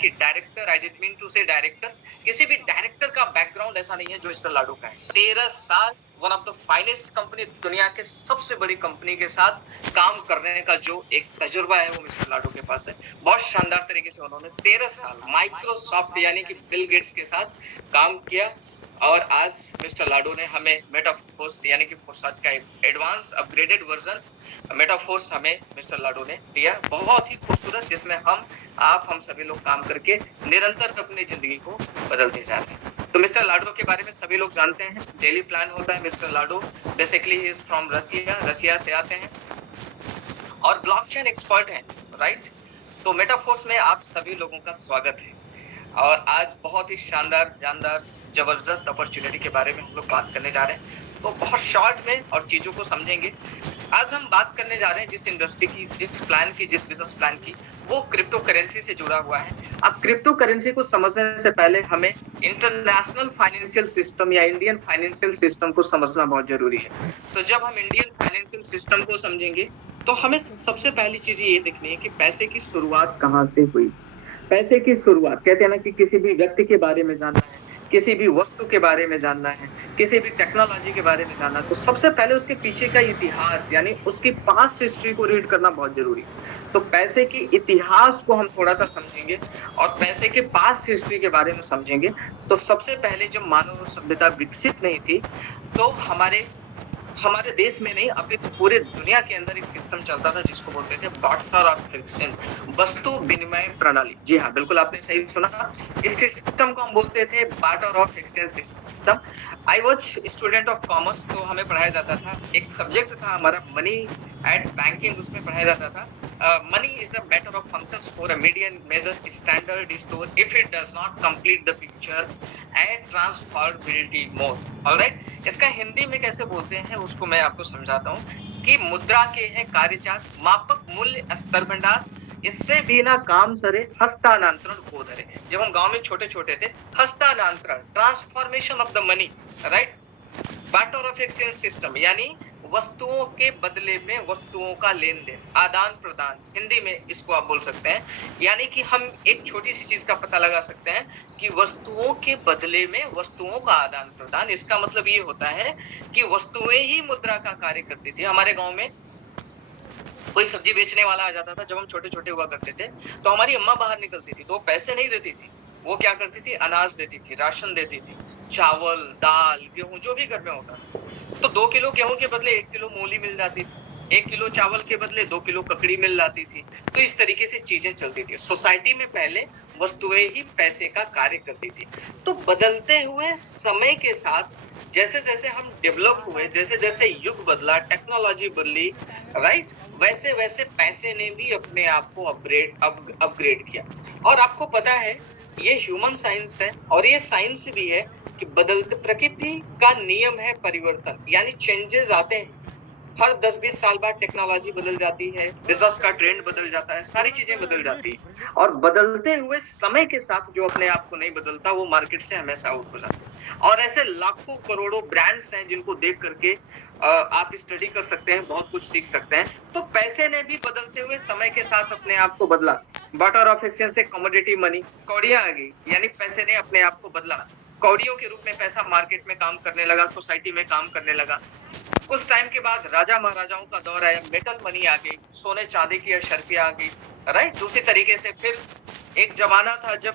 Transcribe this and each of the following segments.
कि director, I didn't mean to say director, किसी भी डायरेक्टर का बैकग्राउंड ऐसा नहीं है जो मिस्टर लाडो का है। 13 साल one of the finest company, दुनिया के सबसे बड़ी कंपनी के साथ काम करने का जो एक तजुर्बा है वो मिस्टर लाडो के पास है। बहुत शानदार तरीके से उन्होंने 13 साल माइक्रोसॉफ्ट यानी कि बिल गेट्स के साथ काम किया और आज मिस्टर लाडो ने हमें मेटाफोर्स यानी कि फोर्साज का एडवांस अपग्रेडेड वर्जन मेटाफोर्स हमें मिस्टर लाडो ने दिया, बहुत ही खूबसूरत, जिसमें हम सभी लोग काम करके निरंतर अपनी जिंदगी को बदलते जा रहे हैं। तो मिस्टर लाडो के बारे में सभी लोग जानते हैं, डेली प्लान होता है। Mister Lado basically he is from Russia से आते हैं और ब्लॉकचेन एक्सपर्ट हैं, राइट। तो मेटाफोर्स में आप सभी लोगों का स्वागत है और आज बहुत ही शानदार, जानदार, जबरदस्त अपॉर्चुनिटी के बारे में हम लोग बात करने जा रहे हैं। तो बहुत शॉर्ट में और चीजों को समझेंगे। आज हम बात करने जा रहे हैं जिस इंडस्ट्री की, जिस प्लान की, जिस बिजनेस प्लान की, वो क्रिप्टो करेंसी से जुड़ा हुआ है। अब क्रिप्टो करेंसी को समझने से पहले हमें इंटरनेशनल फाइनेंशियल सिस्टम या इंडियन फाइनेंशियल सिस्टम को समझना बहुत जरूरी है। तो जब हम इंडियन फाइनेंशियल सिस्टम को समझेंगे तो हमें सबसे पहली चीज ये देखनी है कि पैसे की शुरुआत कहाँ से हुई। पैसे की शुरुआत, कहते हैं ना कि किसी भी व्यक्ति के बारे में जानना है, किसी भी वस्तु के बारे में जानना है, किसी भी टेक्नोलॉजी के बारे में जानना है, तो सबसे पहले उसके पीछे का इतिहास यानी उसकी पास्ट हिस्ट्री को रीड करना बहुत जरूरी है। तो पैसे की इतिहास को हम थोड़ा सा समझेंगे और पैसे के पास्ट हिस्ट्री के बारे में समझेंगे। तो सबसे पहले जब मानव सभ्यता विकसित नहीं थी तो हमारे देश में नहीं, अभी तो पूरे दुनिया के अंदर एक सिस्टम चलता था जिसको बोलते थे बार्टर ऑफ एक्सचेंज, वस्तु विनिमय प्रणाली। जी हाँ, बिल्कुल आपने सही सुना, इस सिस्टम को हम बोलते थे barter of exchange system. I was student of commerce, तो हमें पढ़ाया जाता था, एक सब्जेक्ट था हमारा मनी एंड बैंकिंग, उसमें पढ़ाया जाता था money is a matter of functions for a median measure standard store if it does not complete the picture and transferability mode. Alright, इसका हिंदी में कैसे बोलते हैं उसको मैं आपको समझाता हूँ कि मुद्रा के हैं कार्यचार, मापक मूल्य स्तर भंडार, इससे भी ना काम सरे हस्तांतरण को धरे। जब हम गांव में छोटे छोटे थे, हस्तांतरण, transformation of the money, right. Barter of exchange system यानी वस्तुओं के बदले में वस्तुओं का लेन देन, आदान प्रदान, हिंदी में इसको आप बोल सकते हैं। यानी कि हम एक छोटी सी चीज का पता लगा सकते हैं कि वस्तुओं के बदले में वस्तुओं का आदान प्रदान, इसका मतलब ये होता है कि वस्तुएं ही मुद्रा का कार्य करती थी। हमारे गांव में कोई सब्जी बेचने वाला आ जाता था, जब हम छोटे छोटे हुआ करते थे तो हमारी अम्मा बाहर निकलती थी तो वो पैसे नहीं देती थी, वो क्या करती थी, अनाज देती थी, राशन देती थी, चावल, दाल, गेहूं, जो भी घर में होता था। तो 2 किलो गेहूं के बदले 1 किलो मूली मिल जाती थी, 1 किलो चावल के बदले 2 किलो ककड़ी मिल जाती थी। तो इस तरीके से चीजें चलती थी। सोसाइटी में पहले वस्तुएं ही पैसे का कार्य करती थी। तो बदलते हुए समय के साथ जैसे जैसे हम डेवलप हुए, जैसे जैसे युग बदला, टेक्नोलॉजी बदली, राइट, वैसे वैसे पैसे ने भी अपने आप को अपग्रेड किया। और आपको पता है ये ह्यूमन साइंस है और ये साइंस भी है कि बदलते प्रकृति का नियम है परिवर्तन, यानी चेंजेस आते हैं। हर 10-20 साल बाद टेक्नोलॉजी बदल जाती है, बिजनेस का ट्रेंड बदल जाता है, सारी चीजें बदल जाती है। और बदलते हुए समय के साथ जो अपने आप को नहीं बदलता वो मार्केट से हमेशा आउट हो जाता है। और ऐसे लाखों करोड़ों ब्रांड्स हैं जिनको देख करके आप स्टडी कर सकते हैं, बहुत कुछ सीख सकते हैं। तो पैसे ने भी बदलते हुए समय के साथ अपने आप को बदला। बार्टर ऑफ एक्सचेंज से कमोडिटी मनी, कौड़ियां आ गई, यानी पैसे ने अपने आप को बदला। कौड़ियों के रूप में पैसा मार्केट में काम करने लगा, सोसाइटी में काम करने लगा। कुछ टाइम के बाद राजा महाराजाओं का दौर आया, मेटल मनी आ गई, सोने चांदी की अशर्फियां आ गई, राइट। दूसरी तरीके से फिर एक जमाना था जब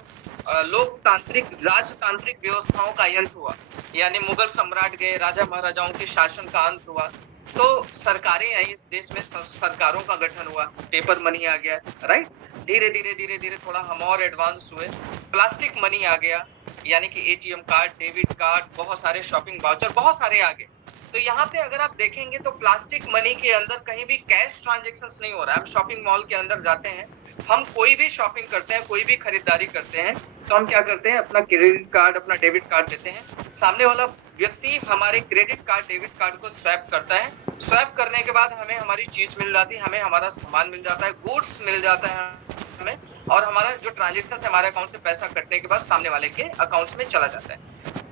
लोकतांत्रिक, राजतांत्रिक व्यवस्थाओं का अंत हुआ, यानी मुगल सम्राट गए, राजा महाराजाओं के शासन का अंत हुआ, तो सरकारें आई, इस देश में सरकारों का गठन हुआ, पेपर मनी आ गया, राइट। धीरे धीरे थोड़ा हम और एडवांस हुए, प्लास्टिक मनी आ गया, यानी कि एटीएम कार्ड, डेबिट कार्ड, बहुत सारे शॉपिंग वाउचर, बहुत सारे आ गए। तो यहाँ पे अगर आप देखेंगे तो प्लास्टिक मनी के अंदर कहीं भी कैश ट्रांजैक्शंस नहीं हो रहा है। हम शॉपिंग मॉल के अंदर जाते हैं, हम कोई भी शॉपिंग करते हैं, कोई भी खरीदारी करते हैं, तो हम क्या करते हैं, अपना क्रेडिट कार्ड, अपना डेबिट कार्ड देते हैं। सामने वाला व्यक्ति हमारे क्रेडिट कार्ड, डेबिट कार्ड को स्वैप करता है। स्वैप करने के बाद हमें हमारी चीज मिल जाती है, हमें हमारा सामान मिल जाता है, गुड्स मिल जाता है हमें, और हमारा जो ट्रांजैक्शन हमारे अकाउंट से पैसा कटने के बाद सामने वाले के अकाउंट में चला जाता है।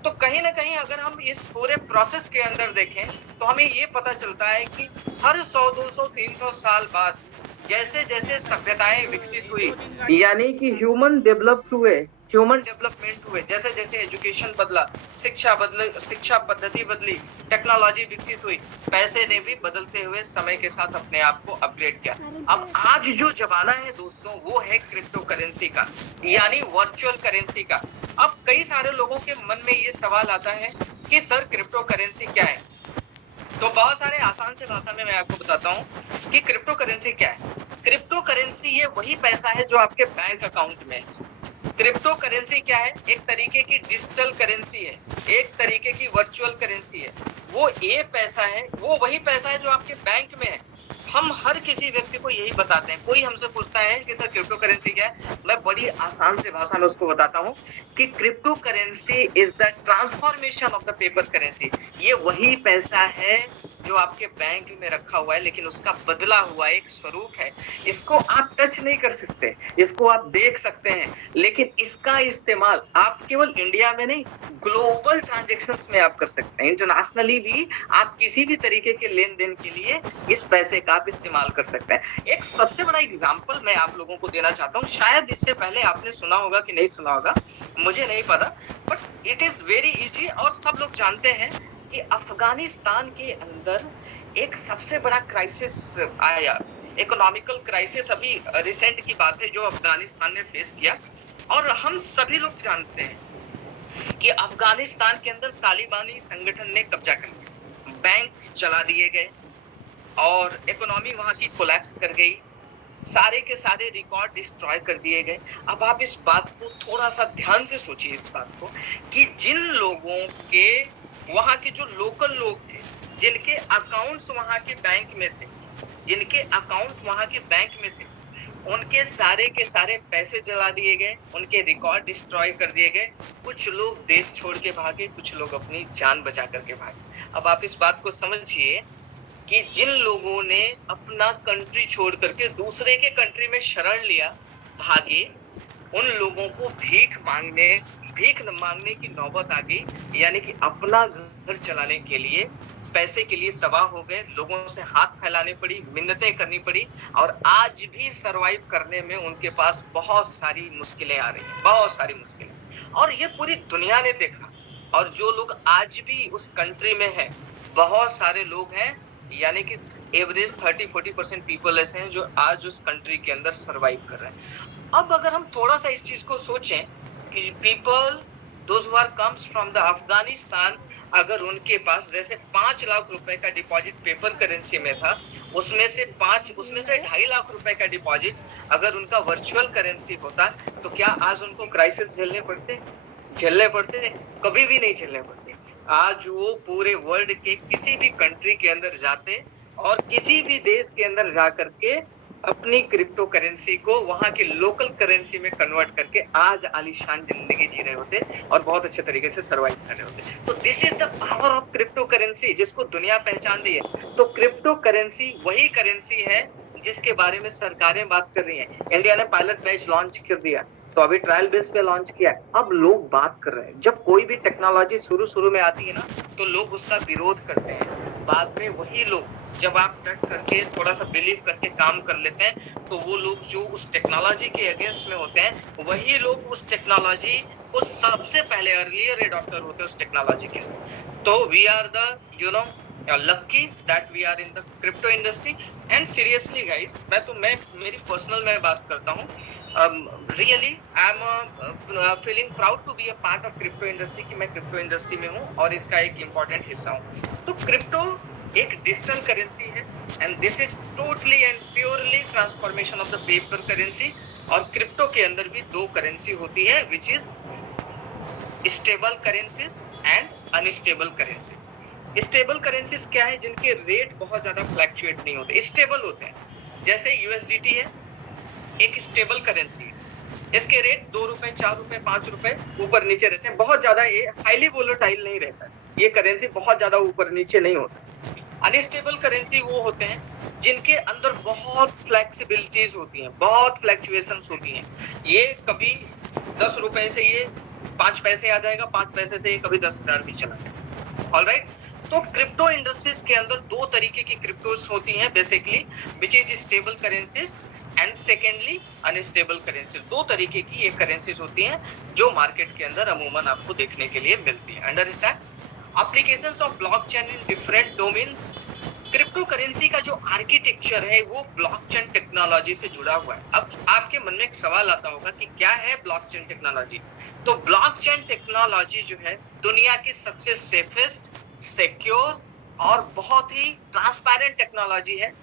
तो कहीं न कहीं अगर हम इस पूरे प्रोसेस के अंदर देखें, तो हमें ये पता चलता है कि हर 100, 200, 300 साल बाद जैसे-जैसे सभ्यताएँ विकसित हुई, यानी कि ह्यूमन डेवलपमेंट हुए, जैसे-जैसे एजुकेशन बदला, शिक्षा पद्धति बदली, टेक्नोलॉजी विकसित हुई, पैसे ने भी बदलते हुए समय के साथ अपने आप को अपग्रेड किया। अब आज जो ज़माना है दोस्तों, वो है क्रिप्टो करेंसी का, यानी वर्चुअल करेंसी का। अब कई सारे लोगों के मन में ये सवाल आता है कि सर क्रिप्टो करेंसी क्या है? तो बहुत सारे आसान से भाषा में मैं आपको बताता हूँ कि क्रिप्टो करेंसी क्या है। क्रिप्टो करेंसी ये वही पैसा है जो आपके बैंक अकाउंट में है। क्रिप्टो करेंसी क्या है? एक तरीके की डिजिटल करेंसी है, एक तरीके की वर्चुअल करेंसी है। वो ये पैसा है, वो वही पैसा है जो आपके बैंक में है। हम हर किसी व्यक्ति को यही बताते हैं। कोई हमसे पूछता है कि सर क्रिप्टो करेंसी क्या है? मैं बड़ी आसान से भाषा में उसको बताता हूँ कि crypto currency is the transformation of the paper currency. ये वही पैसा है जो आपके बैंक में रखा हुआ है, लेकिन उसका बदला हुआ एक स्वरूप है। इसको आप टच नहीं कर सकते, इसको आप देख सकते हैं, लेकिन इसका इस्तेमाल आप केवल इंडिया में नहीं, ग्लोबल ट्रांजैक्शंस में आप कर सकते हैं। इंटरनेशनली भी आप किसी भी तरीके के लेन-देन के लिए इस पैसे का आप इस्तेमाल कर सकते हैं। एक सबसे बड़ा एग्जांपल मैं आप लोगों को देना चाहता हूँ। शायद इससे पहले आपने सुना होगा कि नहीं सुना होगा, मुझे नहीं पता, but it is very easy और सब लोग जानते हैं कि अफगानिस्तान के अंदर एक सबसे बड़ा क्राइसिस आया, इकोनॉमिकल क्राइसिस। अभी रिसेंट की बात है जो अफगानिस्तान ने फेस किया, और हम सभी लोग जानते हैं कि अफगानिस्तान के अंदर तालिबानी संगठन ने कब्जा कर लिया, बैंक चला दिए गए और इकोनॉमी वहां की कोलैप्स कर गई, सारे के सारे रिकॉर्ड डिस्ट्रॉय कर दिए गए। अब आप इस बात को थोड़ा सा ध्यान से सोचिए, इस बात को कि जिन लोगों के वहां के जो लोकल लोग थे, जिनके अकाउंट्स वहां के बैंक में थे, उनके सारे के सारे पैसे जला दिए गए, उनके रिकॉर्ड डिस्ट्रॉय कर दिए गए। कुछ लोग देश छोड़ के भागे, कुछ लोग अपनी जान बचा करके भागे। अब आप इस बात को समझिए कि जिन लोगों ने अपना कंट्री छोड़ करके दूसरे के कंट्री में शरण लिया, भागे, उन लोगों को भीख मांगने की नौबत आ गई, यानी कि अपना घर चलाने के लिए, पैसे के लिए तबाह हो गए, लोगों से हाथ फैलाने पड़ी, मिन्नतें करनी पड़ी, और आज भी सरवाइव करने में उनके पास बहुत सारी मुश्किलें आ रही हैं, बहुत सारी मुश्किलें, और ये पूरी दुनिया ने देखा। और जो लोग आज भी उस कंट्री में हैं, बहुत सारे लोग हैं, यानी कि एवरेज 30-40% पीपल ऐसे हैं जो आज उस कंट्री के अंदर सरवाइव कर रहे हैं। अब अगर हम थोड़ा सा इस चीज को सोचें कि people those who are comes from the Afghanistan, अगर उनके पास जैसे 5 लाख रुपए का डिपॉजिट पेपर करेंसी में था, उसमें से 2.5 लाख रुपए का डिपॉजिट अगर उनका वर्चुअल करेंसी होता, तो क्या आज उनको क्राइसिस झेलने पड़ते? कभी भी नहीं झेलने पड़ते। आज वो पूरे वर्ल्ड के किसी भी कंट्री के अंदर जाते और किसी भी देश के अंदर जा करके अपनी क्रिप्टो करेंसी को वहां की लोकल करेंसी में कन्वर्ट करके आज आलीशान जिंदगी जी रहे होते और बहुत अच्छे तरीके से सर्वाइव कर रहे होते। तो this is the power of crypto currency, जिसको दुनिया पहचान रही है। तो क्रिप्टो करेंसी वही करेंसी है जिसके बारे में सरकारें बात कर रही हैं। इंडिया ने पायलट बैच लॉन्च कर दिया, तो अभी ट्रायल बेस पे लॉन्च किया है, अब लोग बात कर रहे हैं। जब कोई भी टेक्नोलॉजी शुरू में आती है ना, तो लोग उसका विरोध करते हैं। बाद में वही लोग, जब आप डट करके थोड़ा सा बिलीव करके काम कर लेते हैं, तो वो लोग जो उस टेक्नोलॉजी के अगेंस्ट में होते हैं, वही लोग उस टेक्नोलॉजी को सबसे पहले अर्लियर एडॉप्टर होते हैं उस टेक्नोलॉजी के। तो we are the lucky that we are in the crypto industry, and seriously guys, मैं मेरी पर्सनल में बात करता हूँ, really I am feeling proud to be a part of crypto industry कि मैं क्रिप्टो इंडस्ट्री में हूँ और इसका एक इम्पोर्टेंट हिस्सा हूँ। तो क्रिप्टो एक डिजिटल करेंसी है, and this is totally and purely transformation of the paper currency. और क्रिप्टो के अंदर भी दो करेंसी होती है, which is stable currencies and unstable currencies. Stable currencies क्या है? जिनके रेट बहुत ज्यादा फ्लैक्चुएट नहीं होते, स्टेबल होते हैं। जैसे यूएसडीटी है, एक स्टेबल करेंसी है, इसके रेट 2 रुपए, 4 रुपए, 5 रुपए ऊपर नीचे रहते हैं, बहुत ज्यादा ये हाईली वोलेटाइल नहीं रहता है, ये करेंसी बहुत ज्यादा ऊपर नीचे नहीं होता। अनस्टेबल करेंसी वो होते हैं जिनके अंदर बहुत फ्लेक्सिबिलिटीज होती हैं, बहुत फ्लैक्चुएशंस होती हैं। ये कभी 10 रुपए से ये 5 पैसे आ जाएगा, 5 पैसे से कभी 10,000 भी चला जाएगा। ऑलराइट, तो क्रिप्टो इंडस्ट्रीज के अंदर दो तरीके की क्रिप्टोस होती हैं basically, which is stable currencies and secondly unstable currencies. दो तरीके की ये करेंसीज होती हैं जो मार्केट के अंदर अमूमन आपको देखने के लिए मिलती है। Understand? Applications of blockchain in different domains. Crypto currency का जो आर्किटेक्चर है वो ब्लॉकचेन टेक्नोलॉजी से जुड़ा हुआ है। अब आपके मन में एक सवाल आता होगा कि क्या है ब्लॉकचेन टेक्नोलॉजी। तो ब्लॉकचेन टेक्नोलॉजी जो है दुनिया की सबसे सेफेस्ट, सिक्योर और बहुत ही ट्रांसपेरेंट टेक्नोलॉजी है।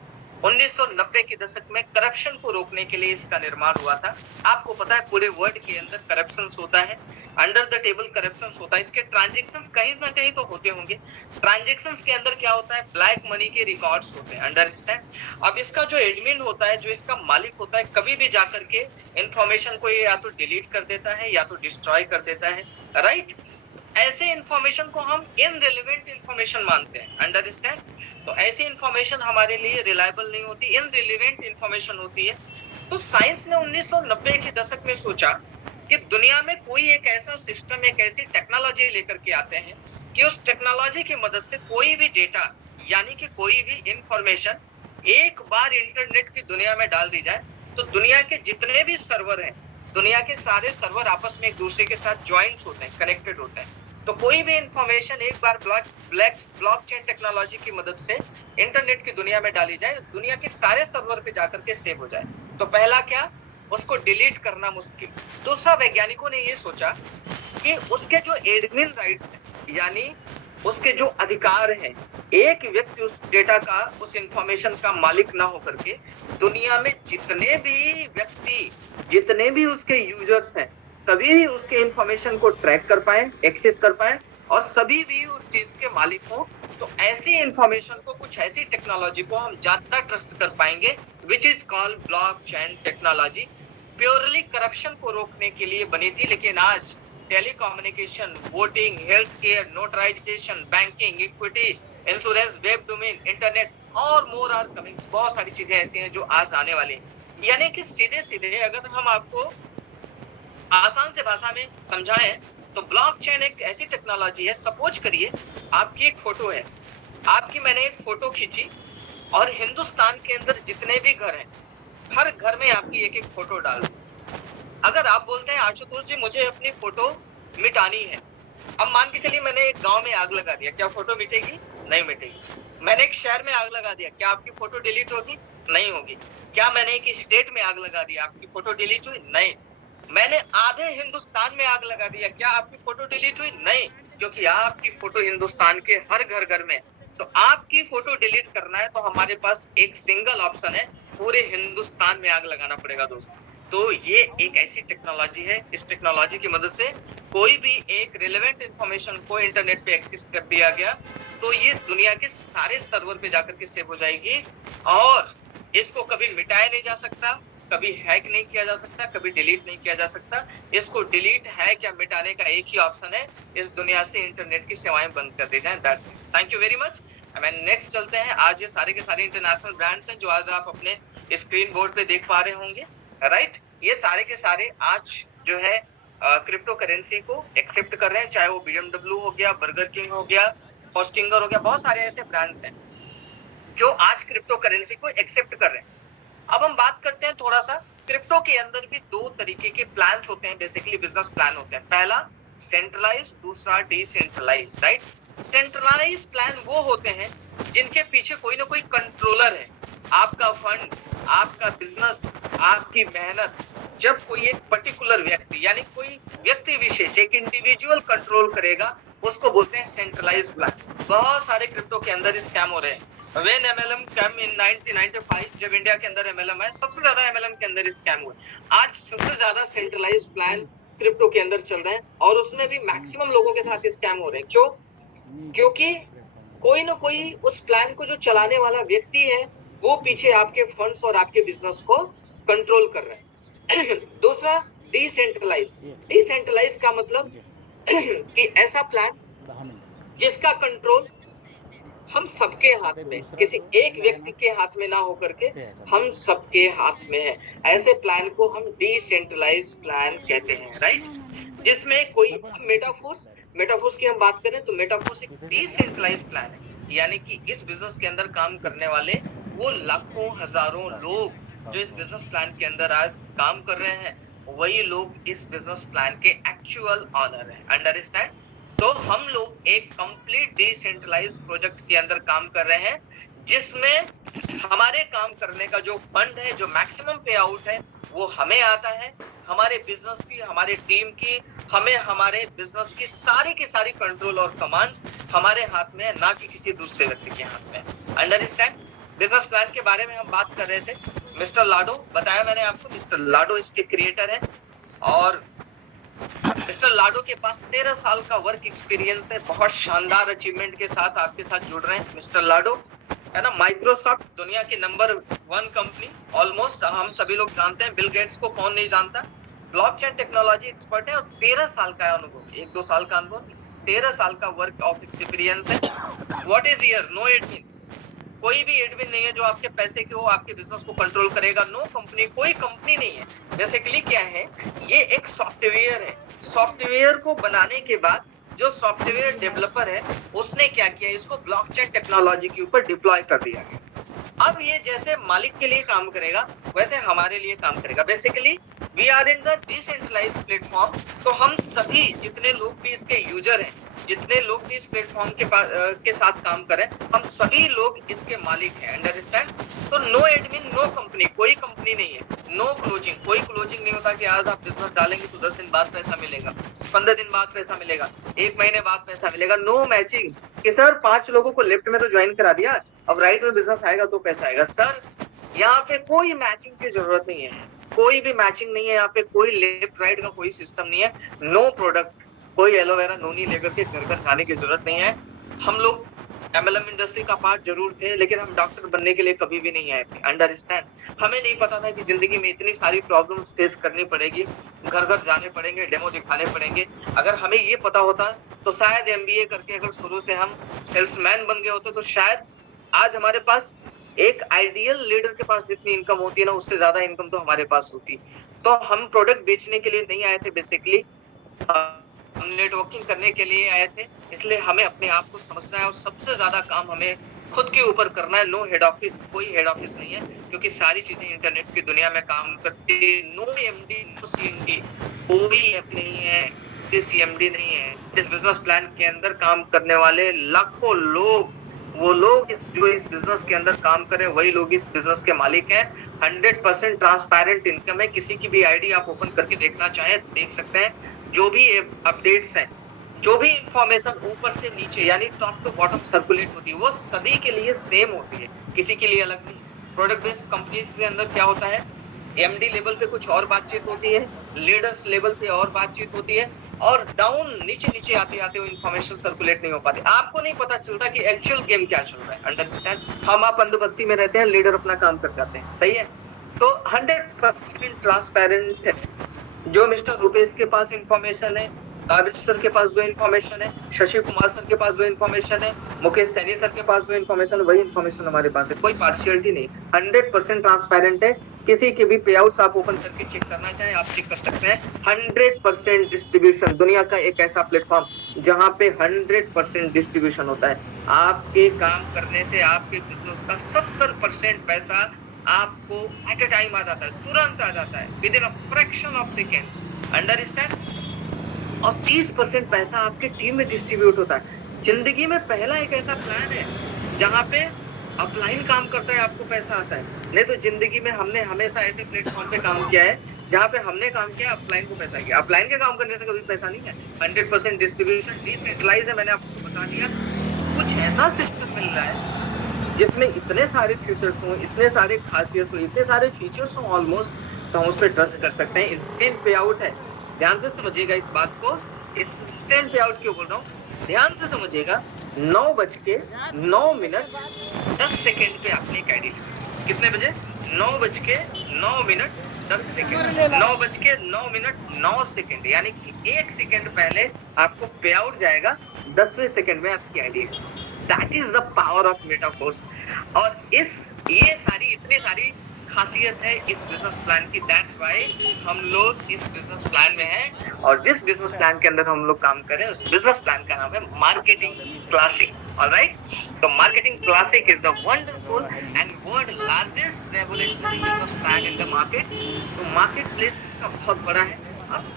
1990 के दशक में करप्शन को रोकने के लिए इसका निर्माण हुआ था। आपको पता है पूरे वर्ल्ड के अंदर करप्शन होता है, अंडर द टेबल करप्शन होता है। इसके ट्रांजैक्शंस कहीं ना कहीं तो होते होंगे। ट्रांजैक्शंस के अंदर क्या होता है, ब्लैक मनी के रिकॉर्ड्स होते हैं। अंडरस्टैंड? अब इसका जो एडमिन होता है, जो इसका मालिक होता है, कभी भी जाकर के इंफॉर्मेशन को या तो डिलीट कर देता है या तो डिस्ट्रॉय कर देता है। राइट, ऐसे इंफॉर्मेशन को हम इनरिलेवेंट इंफॉर्मेशन मानते हैं। अंडरस्टैंड? तो ऐसी इंफॉर्मेशन हमारे लिए रिलायबल नहीं होती, इनरिलेवेंट इंफॉर्मेशन होती है। तो साइंस ने 1990 के दशक में सोचा कि दुनिया में कोई एक ऐसा सिस्टम, एक ऐसी टेक्नोलॉजी लेकर के आते हैं कि उस टेक्नोलॉजी की मदद से कोई भी डेटा यानी कि कोई भी इंफॉर्मेशन एक बार इंटरनेट की दुनिया में डाल दी जाए तो दुनिया के जितने भी सर्वर हैं, दुनिया के सारे सर्वर आपस में एक दूसरे के साथ ज्वाइंट होते हैं, कनेक्टेड होते हैं। तो कोई भी इंफॉर्मेशन एक बार ब्लॉकचेन टेक्नोलॉजी की मदद से इंटरनेट की दुनिया में डाली जाए, दुनिया के सारे सर्वर पे जाकर के सेव हो जाए। तो पहला क्या, उसको डिलीट करना मुश्किल। दूसरा, वैज्ञानिकों ने ये सोचा कि उसके जो एडमिन राइट्स हैं, यानी उसके जो अधिकार हैं, एक व्यक्ति उस डेटा का, उस इंफॉर्मेशन का मालिक ना होकर के दुनिया में जितने भी व्यक्ति, जितने भी उसके यूजर्स हैं, सभी उसके इंफॉर्मेशन को ट्रैक कर पाए, एक्सेस कर पाए और सभी भी उस चीज के मालिक हो। तो ऐसी इंफॉर्मेशन को, कुछ ऐसी टेक्नोलॉजी को हम ज्यादा ट्रस्ट कर पाएंगे, which is called blockchain technology. Purely corruption को रोकने के लिए बनी थी, लेकिन आज telecommunication, voting, health care, notarization, banking, equity, insurance, web domain, internet और मोर आर कमिंग। बहुत सारी चीजें ऐसी हैं जो आज आने वाली हैं। यानी कि सीधे सीधे अगर हम आपको आसान से भाषा में समझाएं तो ब्लॉकचेन एक ऐसी टेक्नोलॉजी है, सपोज करिए आपकी एक फोटो है, आपकी मैंने एक फोटो खींची और हिंदुस्तान के अंदर जितने भी घर हैं, हर घर में आपकी एक एक फोटो डाल दी। अगर आप बोलते हैं आशुतोष जी मुझे अपनी फोटो मिटानी है, अब मान के चलिए मैंने एक गांव में आग लगा दिया, क्या फोटो मिटेगी? नहीं मिटेगी। मैंने एक शहर में आग लगा दिया, क्या आपकी फोटो डिलीट होगी? नहीं होगी। क्या मैंने एक स्टेट में आग लगा दिया, आपकी फोटो डिलीट हुई? नहीं। मैंने आधे हिंदुस्तान में आग लगा दिया, क्या आपकी फोटो डिलीट हुई? नहीं, क्योंकि आपकी फोटो हिंदुस्तान के हर घर घर में। तो आपकी फोटो डिलीट करना है तो हमारे पास एक सिंगल ऑप्शन है, पूरे हिंदुस्तान में आग लगाना पड़ेगा दोस्तों। तो ये एक ऐसी टेक्नोलॉजी है, इस टेक्नोलॉजी की मदद से कोई भी एक रिलेवेंट इंफॉर्मेशन को इंटरनेट पे एक्सेस कर दिया गया तो ये दुनिया के सारे सर्वर पे जाकर के सेव हो जाएगी और इसको कभी मिटाया नहीं जा सकता, कभी हैक नहीं किया जा सकता, कभी डिलीट नहीं किया जा सकता। इसको डिलीट, हैक या मिटाने का एक ही ऑप्शन है, इस दुनिया से इंटरनेट की सेवाएं बंद कर दी जाएं। That's it. Thank you very much. Next चलते हैं। आज ये सारे के सारे इंटरनेशनल ब्रांड्स हैं जो आज आप अपने स्क्रीन बोर्ड पे देख पा रहे होंगे। राइट, ये सारे के सारे आज जो है क्रिप्टो करेंसी को एक्सेप्ट कर रहे हैं, चाहे वो BMW हो गया, बर्गर किंग हो गया, होस्टिंगर हो गया, बहुत सारे ऐसे ब्रांड्स हैं जो आज क्रिप्टो करेंसी को एक्सेप्ट कर रहे हैं। अब हम बात करते हैं थोड़ा सा, क्रिप्टो के अंदर भी दो तरीके के प्लान्स होते हैं, बेसिकली बिजनेस प्लान होते हैं। पहला सेंट्रलाइज, दूसरा डिसेंट्रलाइज। राइट, सेंट्रलाइज प्लान वो होते हैं जिनके पीछे कोई ना कोई कंट्रोलर है, आपका फंड, आपका बिजनेस, आपकी मेहनत। जब कोई एक पर्टिकुलर व्यक्ति यानी कोई व्यक्ति विशेष, एक इंडिविजुअल कंट्रोल करेगा, उसको बोलते हैं सेंट्रलाइज प्लान। बहुत सारे क्रिप्टो के अंदर स्कैम हो रहे हैं। When MLM came in 1995, जब इंडिया के अंदर MLM आया, सबसे ज्यादा MLM के अंदर स्कैम हुए। आज सबसे ज्यादा सेंट्रलाइज प्लान क्रिप्टो के अंदर चल रहे हैं और उसमें भी मैक्सिमम लोगों के साथ स्कैम हो रहे हैं। क्यों? क्योंकि कोई ना कोई उस प्लान को जो चलाने वाला व्यक्ति है वो पीछे आपके फंड्स और आपके बिजनेस को कंट्रोल कर रहा है। दूसरा डिसेंट्रलाइज। डिसेंट्रलाइज का मतलब कि ऐसा प्लान जिसका कंट्रोल हम सबके हाथ में, किसी एक व्यक्ति के हाथ में ना होकर के हम सबके हाथ में है, ऐसे प्लान को हम डिसेंट्रलाइज प्लान कहते हैं। राइट, जिसमें कोई मेटाफोर्स की हम बात करें तो मेटाफोर्स एक डिसेंट्रलाइज प्लान है, यानी कि इस बिजनेस के अंदर काम करने वाले वो लाखों हजारों लोग जो इस बिजनेस प्लान के अंदर आज काम कर रहे हैं, वही लोग इस बिजनेस प्लान के एक्चुअल ऑनर हैं। अंडरस्टैंड? तो हम लोग एक कंप्लीट डिसेंट्रलाइज प्रोजेक्ट के अंदर काम कर रहे हैं, जिसमें हमारे काम करने का जो फंड है, जो मैक्सिमम पे आउट है, वो हमें आता है। हमारे बिजनेस की, हमारे टीम की, हमें हमारे बिजनेस की सारी कंट्रोल और कमांड हमारे हाथ में है, ना कि किसी दूसरे व्यक्ति के हाथ में। अंडरस्टैंड? बिजनेस प्लान के बारे में हम बात कर रहे थे। मिस्टर लाडो, बताया मैंने आपको, मिस्टर लाडो इसके क्रिएटर है और मिस्टर लाडो के पास 13 साल का वर्क एक्सपीरियंस है। बहुत शानदार अचीवमेंट के साथ आपके साथ जुड़ रहे हैं मिस्टर लाडो, है ना। माइक्रोसॉफ्ट दुनिया की नंबर 1 कंपनी, ऑलमोस्ट हम सभी लोग जानते हैं, बिल गेट्स को कौन नहीं जानता। ब्लॉकचेन टेक्नोलॉजी एक्सपर्ट है और 13 साल का अनुभव, 1-2 साल का अनुभव, 13 साल का वर्क ऑफ एक्सपीरियंस है। What is here? No admin, कोई भी एडमिन नहीं है जो आपके पैसे के हो, आपके बिजनेस को कंट्रोल करेगा। नो कंपनी, कोई कंपनी नहीं है। बेसिकली क्या है, ये एक सॉफ्टवेयर है। सॉफ्टवेयर को बनाने के बाद जो सॉफ्टवेयर डेवलपर है, उसने क्या किया, इसको ब्लॉकचेन टेक्नोलॉजी के ऊपर डिप्लॉय कर दिया गया। अब ये जैसे मालिक के लिए काम करेगा, वैसे हमारे लिए काम करेगा। Basically we are in the decentralized platform. तो हम सभी जितने लोग भी इसके यूजर हैं, जितने लोग भी इस प्लेटफॉर्म के साथ काम करें, हम सभी लोग इसके मालिक हैं। अंडरस्टैंड? तो नो एडमिन, नो कंपनी, कोई कंपनी नहीं है। नो क्लोजिंग, कोई क्लोजिंग नहीं होता कि आज आप बिजनेस डालेंगे तो 10 दिन बाद पैसा मिलेगा, 15 दिन बाद पैसा मिलेगा, 1 महीने बाद पैसा मिलेगा। नो मैचिंग कि सर 5 लोगों को लेफ्ट में तो ज्वाइन करा दिया, अब राइट में बिजनेस आएगा तो पैसा आएगा। सर यहाँ पे कोई मैचिंग की जरूरत नहीं है, कोई भी मैचिंग नहीं है यहाँ पे, कोई लेफ्ट राइट का कोई सिस्टम नहीं है। नो प्रोडक्ट, कोई एलोवेरा नोनी लेकर के घर घर जाने की जरूरत नहीं है। हम लोग MLM इंडस्ट्री का पार्ट जरूर थे, लेकिन हम डॉक्टर बनने के लिए कभी भी नहीं आए थे। अंडरस्टैंड? हमें नहीं पता था कि जिंदगी में इतनी सारी प्रॉब्लम्स फेस करनी पड़ेगी, घर घर जाने पड़ेंगे, डेमो दिखाने पड़ेंगे। अगर हमें ये पता होता तो शायद MBA करके अगर शुरू से हम सेल्समैन बन गए होते, तो शायद आज हमारे पास एक आइडियल लीडर के पास जितनी इनकम होती है ना, उससे ज्यादा इनकम तो हमारे पास होती। तो हम प्रोडक्ट बेचने के लिए नहीं आए थे, बेसिकली हम नेटवर्किंग करने के लिए आए थे। इसलिए हमें अपने आप को समझना है और सबसे ज्यादा काम हमें खुद के ऊपर करना है। नो हेड ऑफिस, कोई हेड ऑफिस नहीं है, क्योंकि सारी चीजें इंटरनेट की दुनिया में काम करती है। नो MD, नो CMD, कोई नहीं है, CMD नहीं है। इस बिजनेस प्लान के अंदर काम करने वाले लाखों लोग, वो लोग जो इस बिजनेस के अंदर काम करें, वही लोग इस बिजनेस के मालिक हैं। 100% ट्रांसपेरेंट इनकम है। किसी की भी आईडी आप ओपन करके देखना चाहें देख सकते हैं। जो भी अपडेट्स हैं, जो भी इंफॉर्मेशन ऊपर से नीचे यानी टॉप टू बॉटम सर्कुलेट होती है, वो सभी के लिए सेम होती है, किसी के लिए अलग नहीं। प्रोडक्ट बेस्ड कंपनीज के अंदर क्या होता है, MD लेवल पे कुछ और बातचीत होती है, लीडर्स लेवल पे और बातचीत होती है, और डाउन नीचे आते आते वो इंफॉर्मेशन सर्कुलेट नहीं हो पाती। आपको नहीं पता चलता कि एक्चुअल गेम क्या चल रहा है। अंडरस्टैंड? हम आप अंधभक्ति में रहते हैं, लीडर अपना काम कर जाते हैं। सही है? तो 100% ट्रांसपेरेंट है। जो मिस्टर रुपेश के पास इंफॉर्मेशन है, काबिज सर के पास जो इंफॉर्मेशन है, शशि कुमार सर के पास जो इंफॉर्मेशन है, मुकेश सैनी सर के पास जो इंफॉर्मेशन है, वही इंफॉर्मेशन हमारे पास है। कोई पार्शियलिटी नहीं, 100% ट्रांसपेरेंट है। किसी के भी पे आउट्स आप ओपन करके चेक करना चाहें, आप चेक कर सकते हैं। 100% डिस्ट्रीब्यूशन, दुनिया का एक ऐसा प्लेटफॉर्म जहां पे 100% डिस्ट्रीब्यूशन होता है। आपके काम करने से आपके बिजनेस का 70% पैसा आपको एट अ टाइम आ जाता है, तुरंत आ जाता है, with in a fraction of second. Understand? और 30% पैसा आपके टीम में डिस्ट्रीब्यूट होता है। जिंदगी में पहला एक ऐसा प्लान है जहां पे अपलाइन काम करता है, आपको पैसा आता है। नहीं तो जिंदगी में हमने हमेशा ऐसे प्लेटफॉर्म पे काम किया है जहां पे हमने काम किया, अपलाइन को पैसा किया। अपलाइन के काम करने से कभी पैसा नहीं है। 100% डिस्ट्रीब्यूशन, डिसेंट्रलाइज है, मैंने आपको बता दिया। कुछ ऐसा सिस्टम मिल रहा है जिसमें इतने सारे फीचर्स हों, इतने सारे खासियत हो, इतने सारे फीचर्स हों ऑलमोस्ट, तो हम उस पर ट्रस्ट कर सकते हैं। इंस्टेंट पे आउट है, ध्यान से समझिएगा इस बात को। इंस्टेंट पे आउट क्यों बोल रहा हूँ, ध्यान से समझिएगा। 9:09 पे आपने एक आईडी लिखी। कितने बजे? 9:09 9:09 यानी कि 1 सेकेंड पहले आपको पे आउट जाएगा, 10वें सेकेंड में आपकी ID. That is the power of Metaforce. और ये इतनी सारी खासियत है इस बिजनेस प्लान की। दैट्स व्हाई हम लोग इस बिजनेस प्लान में हैं और जिस बिजनेस प्लान के अंदर हम लोग काम कर रहे हैं उस बिजनेस प्लान का नाम है मार्केटिंग क्लासिक। ऑलराइट, तो marketing classic is the wonderful and world largest revolutionary business plan in the market. तो मार्केट प्लेस का बहुत बड़ा है। अब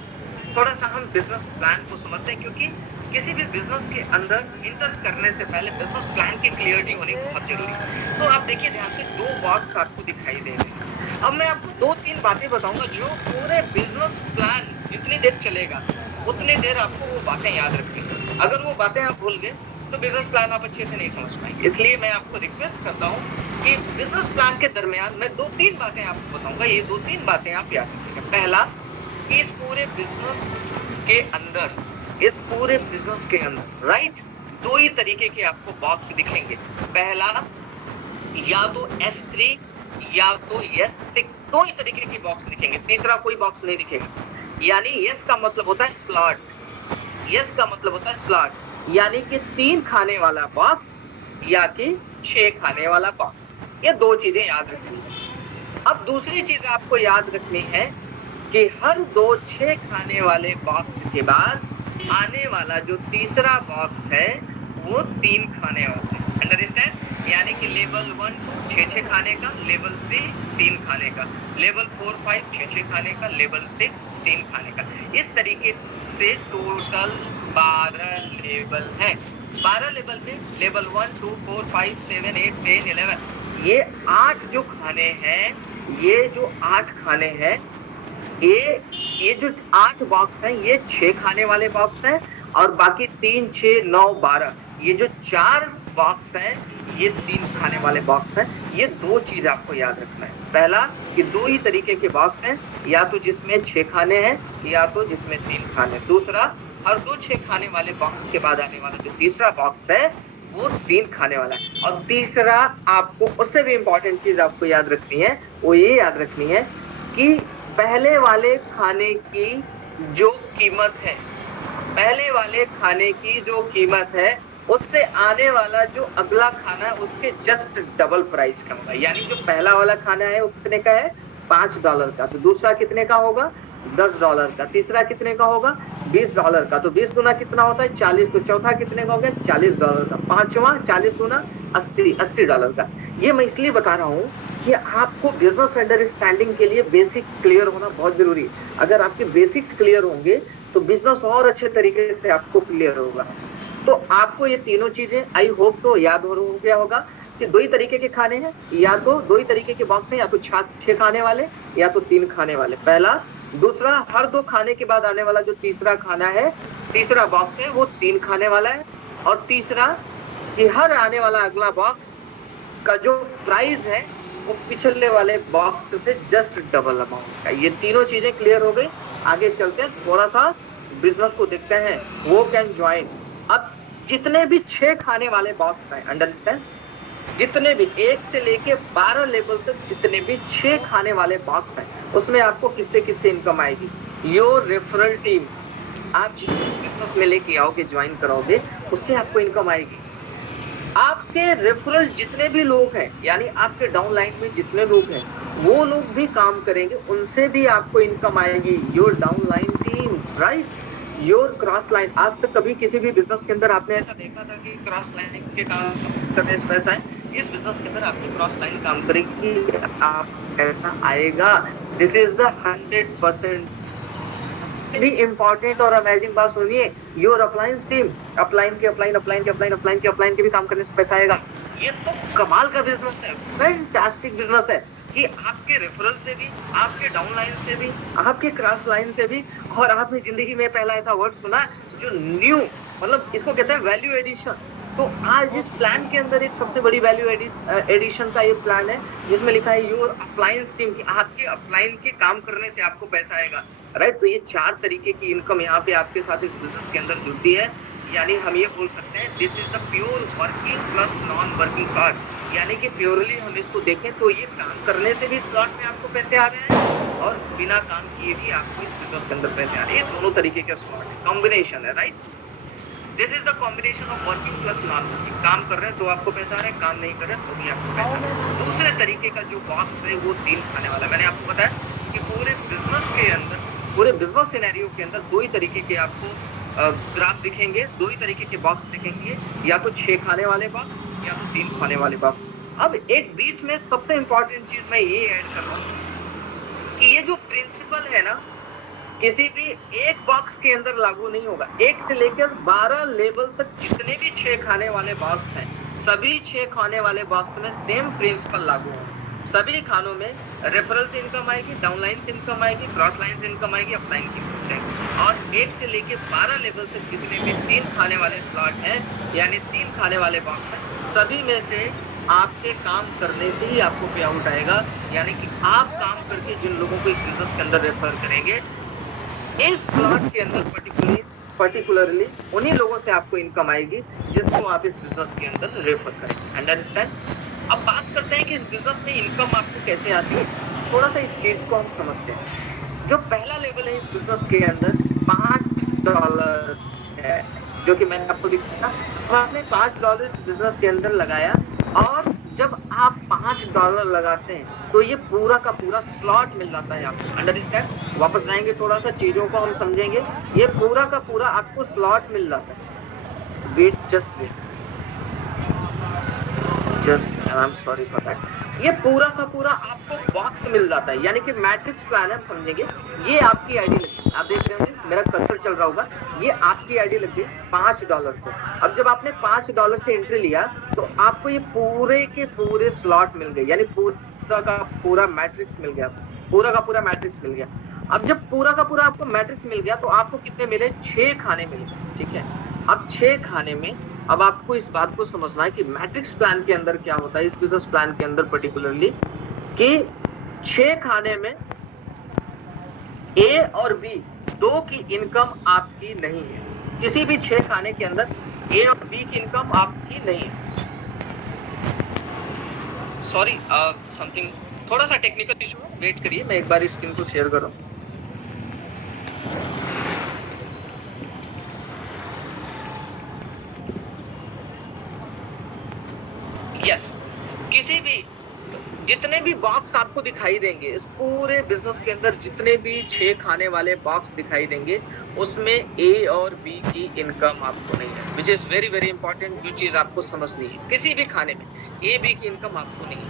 थोड़ा सा हम बिजनेस प्लान को समझते हैं, क्योंकि किसी भी बिजनेस के अंदर इंटर करने से पहले बिजनेस प्लान की क्लियरिटी होनी बहुत जरूरी है। तो आप देखिए ध्यान से, दो बॉक्स आपको दिखाई दे रहे हैं। अब मैं आपको दो तीन बातें बताऊंगा जो पूरे बिजनेस प्लान जितनी देर चलेगा उतनी देर आपको वो बातें याद रखनी है। अगर वो बातें आप भूल गए तो बिजनेस प्लान आप अच्छे से नहीं समझ पाएंगे। इसलिए मैं आपको रिक्वेस्ट करता हूँ कि बिजनेस प्लान के दरमियान मैं दो तीन बातें आपको बताऊंगा, ये दो तीन बातें आप याद रखिएगा। पहला, इस पूरे बिजनेस के अंदर राइट, दो ही तरीके के आपको बॉक्स दिखेंगे। पहला, या तो S3 या तो S6, दो ही तरीके के बॉक्स दिखेंगे, तीसरा कोई बॉक्स नहीं दिखेगा। यानी S का मतलब होता है स्लॉट, S का मतलब होता है स्लॉट, यानी कि 3 खाने वाला बॉक्स या कि 6 खाने वाला बॉक्स। ये दो चीजें याद रखनी है। अब दूसरी चीज आपको याद रखनी है कि हर दो 6 खाने वाले बॉक्स के बाद आने वाला जो तीसरा बॉक्स है वो 3 खाने वाला है। अंडरस्टैंड? यानी कि लेवल 1 2 6 खाने का, लेवल 3 3 खाने का, लेवल 4 5 6 खाने का, लेवल 6 3 खाने का। इस तरीके से टोटल 12 लेवल है। 12 लेवल में लेवल 1 2 4 5 7 8 10 11 ये 8 जो खाने हैं, ये जो 8 खाने हैं, ये जो 8 बॉक्स हैं ये 6 खाने वाले बॉक्स हैं, और बाकी 3 6 9 12 ये जो 4 बॉक्स हैं ये 3 खाने वाले बॉक्स हैं। ये दो चीज आपको याद रखना है। पहला कि दो ही तरीके के बॉक्स हैं, या तो जिसमें 6 खाने हैं या तो जिसमें 3 खाने। दूसरा, हर दो 6 खाने वाले बॉक्स के बाद आने वाला जो तीसरा बॉक्स है वो 3 खाने वाला है। और तीसरा, आपको उससे भी इंपॉर्टेंट चीज आपको याद रखनी है, वो ये याद रखनी है कि पहले वाले खाने की जो कीमत है, पहले वाले खाने की जो कीमत है उससे आने वाला जो अगला खाना है उसके जस्ट डबल प्राइस का होगा। यानी जो पहला वाला खाना है वो कितने का है? $5 का, तो दूसरा कितने का होगा? $10 का, तीसरा कितने का होगा? $20 का, तो 20 गुना कितना होता है? 40, तो चौथा कितने का हो गया? $40 का, पांचवा 40 गुना 80 $80 का। ये मैं इसलिए बता रहा हूँ कि आपको बिजनेस अंडरस्टैंडिंग के लिए बेसिक क्लियर होना बहुत जरूरी है। अगर आपके बेसिक्स क्लियर होंगे तो बिजनेस और अच्छे तरीके से आपको क्लियर होगा। तो आपको ये तीनों चीजें आई होप तो याद हो गया होगा कि दो ही तरीके के खाने हैं, या तो दो ही तरीके के बॉक्स हैं, या तो 6 खाने वाले या तो 3 खाने वाले। पहला। दूसरा, हर दो खाने के बाद आने वाला जो तीसरा खाना है, तीसरा बॉक्स है वो 3 खाने वाला है। और तीसरा कि हर आने वाला अगला बॉक्स का जो प्राइस है वो पिछले वाले बॉक्स से जस्ट डबल अमाउंट का। ये तीनों चीजें क्लियर हो गई। आगे चलते हैं, थोड़ा सा बिजनेस को देखते हैं। वो कैन ज्वाइन। अब जितने भी 6 खाने वाले बॉक्स हैं, अंडरस्टैंड, जितने भी 1 से लेके 12 लेवल तक जितने भी 6 खाने वाले बॉक्स हैं, उसमें आपको किससे किससे इनकम आएगी? Your referral team. आप जिस बिजनेस में लेके आओगे, ज्वाइन कराओगे, उससे आपको इनकम आएगी। आपके रेफरल जितने भी लोग हैं, यानी आपके डाउनलाइन में जितने लोग हैं, वो लोग भी काम करेंगे, उनसे भी आपको इनकम आएगी। Your downline team, right, your cross line. आज तक कभी किसी भी बिजनेस के अंदर आपने ऐसा देखा था कि क्रॉस लाइन के काम करने से पैसा है? इस बिजनेस के अंदर आपकी क्रॉस लाइन काम करेगी, आप पैसा आएगा। दिस इज द 100% भी इंपॉर्टेंट और अमेजिंग बात सुनिए। योर अप्लायंस टीम, अपलाइन के भी काम करने से पैसा आएगा। ये तो कमाल का बिजनेस है, फैंटास्टिक बिजनेस है कि आपके रेफरल से भी, आपके डाउनलाइन से भी, आपके क्रॉस लाइन से भी। और आपने जिंदगी में पहला ऐसा वर्ड सुना जो न्यू, मतलब इसको कहते हैं वैल्यू एडिशन। तो आज इस प्लान के अंदर एक सबसे बड़ी वैल्यू एडिशन का ये प्लान है, जिसमें लिखा है योर अप्लायंस टीम, कि आपके अपलाइन के काम करने से आपको पैसा आएगा, राइट। तो ये 4 तरीके की इनकम यहाँ पे आपके साथ इस बिजनेस के अंदर जुड़ती है। यानी हम ये बोल सकते हैं this is the pure working plus non working slot. यानी कि प्योरली हम इसको देखें तो ये काम करने से भी स्लॉट में आपको पैसे आ रहे हैं, और बिना काम किए भी आपको इस बिजनेस के अंदर पैसे आ रहे हैं। ये दोनों तरीके के स्लॉट है, कॉम्बिनेशन है, right. This is the combination of working plus non working. काम कर रहे हैं तो आपको पैसा आ रहा है, काम नहीं कर रहे तो भी आपको पैसा आ रहा है। दूसरे तरीके का जो बॉक्स है वो 3 खाने वाला। मैंने आपको बताया कि पूरे बिजनेस के अंदर पूरे बिजनेस सिनेरियो के अंदर दो ही तरीके के आपको ग्राफ दिखेंगे, दो ही तरीके के बॉक्स दिखेंगे, या तो 6 खाने वाले बॉक्स या तो 3 खाने वाले बॉक्स। अब एक बीच में सबसे इंपॉर्टेंट चीज मैं ये ऐड कर रहा हूँ कि ये जो प्रिंसिपल है ना, किसी भी एक बॉक्स के अंदर लागू नहीं होगा। 1 से लेकर 12 लेवल तक जितने भी 6 खाने वाले बॉक्स हैं, सभी 6 खाने वाले बॉक्स में सेम प्रिंसिपल लागू होगा। सभी खानों में रेफरल से इनकम आएगी, डाउनलाइन से इनकम आएगी, क्रॉस लाइन से इनकम आएगी, अपलाइन की इनकम आएगी। और 1 से लेकर 12 लेवल तक जितने भी 3 खाने वाले स्लॉट हैं, यानी 3 खाने वाले बॉक्स हैं, सभी में से आपके काम करने से ही आपको पे आउट आएगा। यानी कि आप काम करके जिन लोगों को इस बिजनेस के अंदर रेफर करेंगे, इस स्लॉट के अंदर पर्टिकुलरली उन्हीं लोगों से आपको इनकम आएगी जिसको आप इस बिजनेस के अंदर रेफर करेंगे। अंडरस्टैंड? अब बात करते हैं कि इस बिजनेस में इनकम आपको कैसे आती है। थोड़ा सा इस चीज को हम समझते हैं। जो पहला लेवल है इस बिजनेस के अंदर $5 है, जो कि मैंने आपको दिखाया। तो आपने $5 इस बिजनेस के अंदर लगाया, और जब आप $5 लगाते हैं तो ये पूरा का पूरा स्लॉट मिल जाता है आपको। अंडरस्टैंड? वापस जाएंगे, थोड़ा सा चीजों को हम समझेंगे। ये पूरा का पूरा आपको स्लॉट मिल जाता है। Wait, just I am sorry for that. ये पूरा का पूरा आपको बॉक्स मिल जाता है, यानी कि मैट्रिक्स प्लान है, हम समझेंगे। ये आपकी आईडी लगी, आप देख रहे होंगे मेरा कर्सर चल रहा होगा, ये आपकी आईडी लग गई $5 से। अब जब आपने $5 से एंट्री लिया तो आपको ये पूरे के पूरे स्लॉट मिल गए, यानी पूरा का पूरा मैट्रिक्स मिल गया, पूरा का पूरा मैट्रिक्स मिल गया। अब जब पूरा का पूरा आपको मैट्रिक्स मिल गया तो आपको कितने मिले? 6 खाने मिले, ठीक है। अब 6 खाने में अब आपको इस बात को समझना है कि मैट्रिक्स प्लान के अंदर क्या होता है, इस बिजनेस प्लान के अंदर पर्टिकुलरली, कि 6 खाने में ए और बी दो की इनकम आपकी नहीं है। किसी भी 6 खाने के अंदर ए और बी की इनकम आपकी नहीं है। सॉरी, समथिंग थोड़ा सा टेक्निकल इशू है, वेट करिए, मैं एक बार इस स्क्रीन को शेयर करूं। यस, किसी भी जितने भी बॉक्स आपको दिखाई देंगे इस पूरे बिजनेस के अंदर, जितने भी 6 खाने वाले बॉक्स दिखाई देंगे, उसमें ए और बी की इनकम आपको नहीं है, which is very very important. जो चीज आपको समझनी है, किसी भी खाने में ए बी की इनकम आपको नहीं है।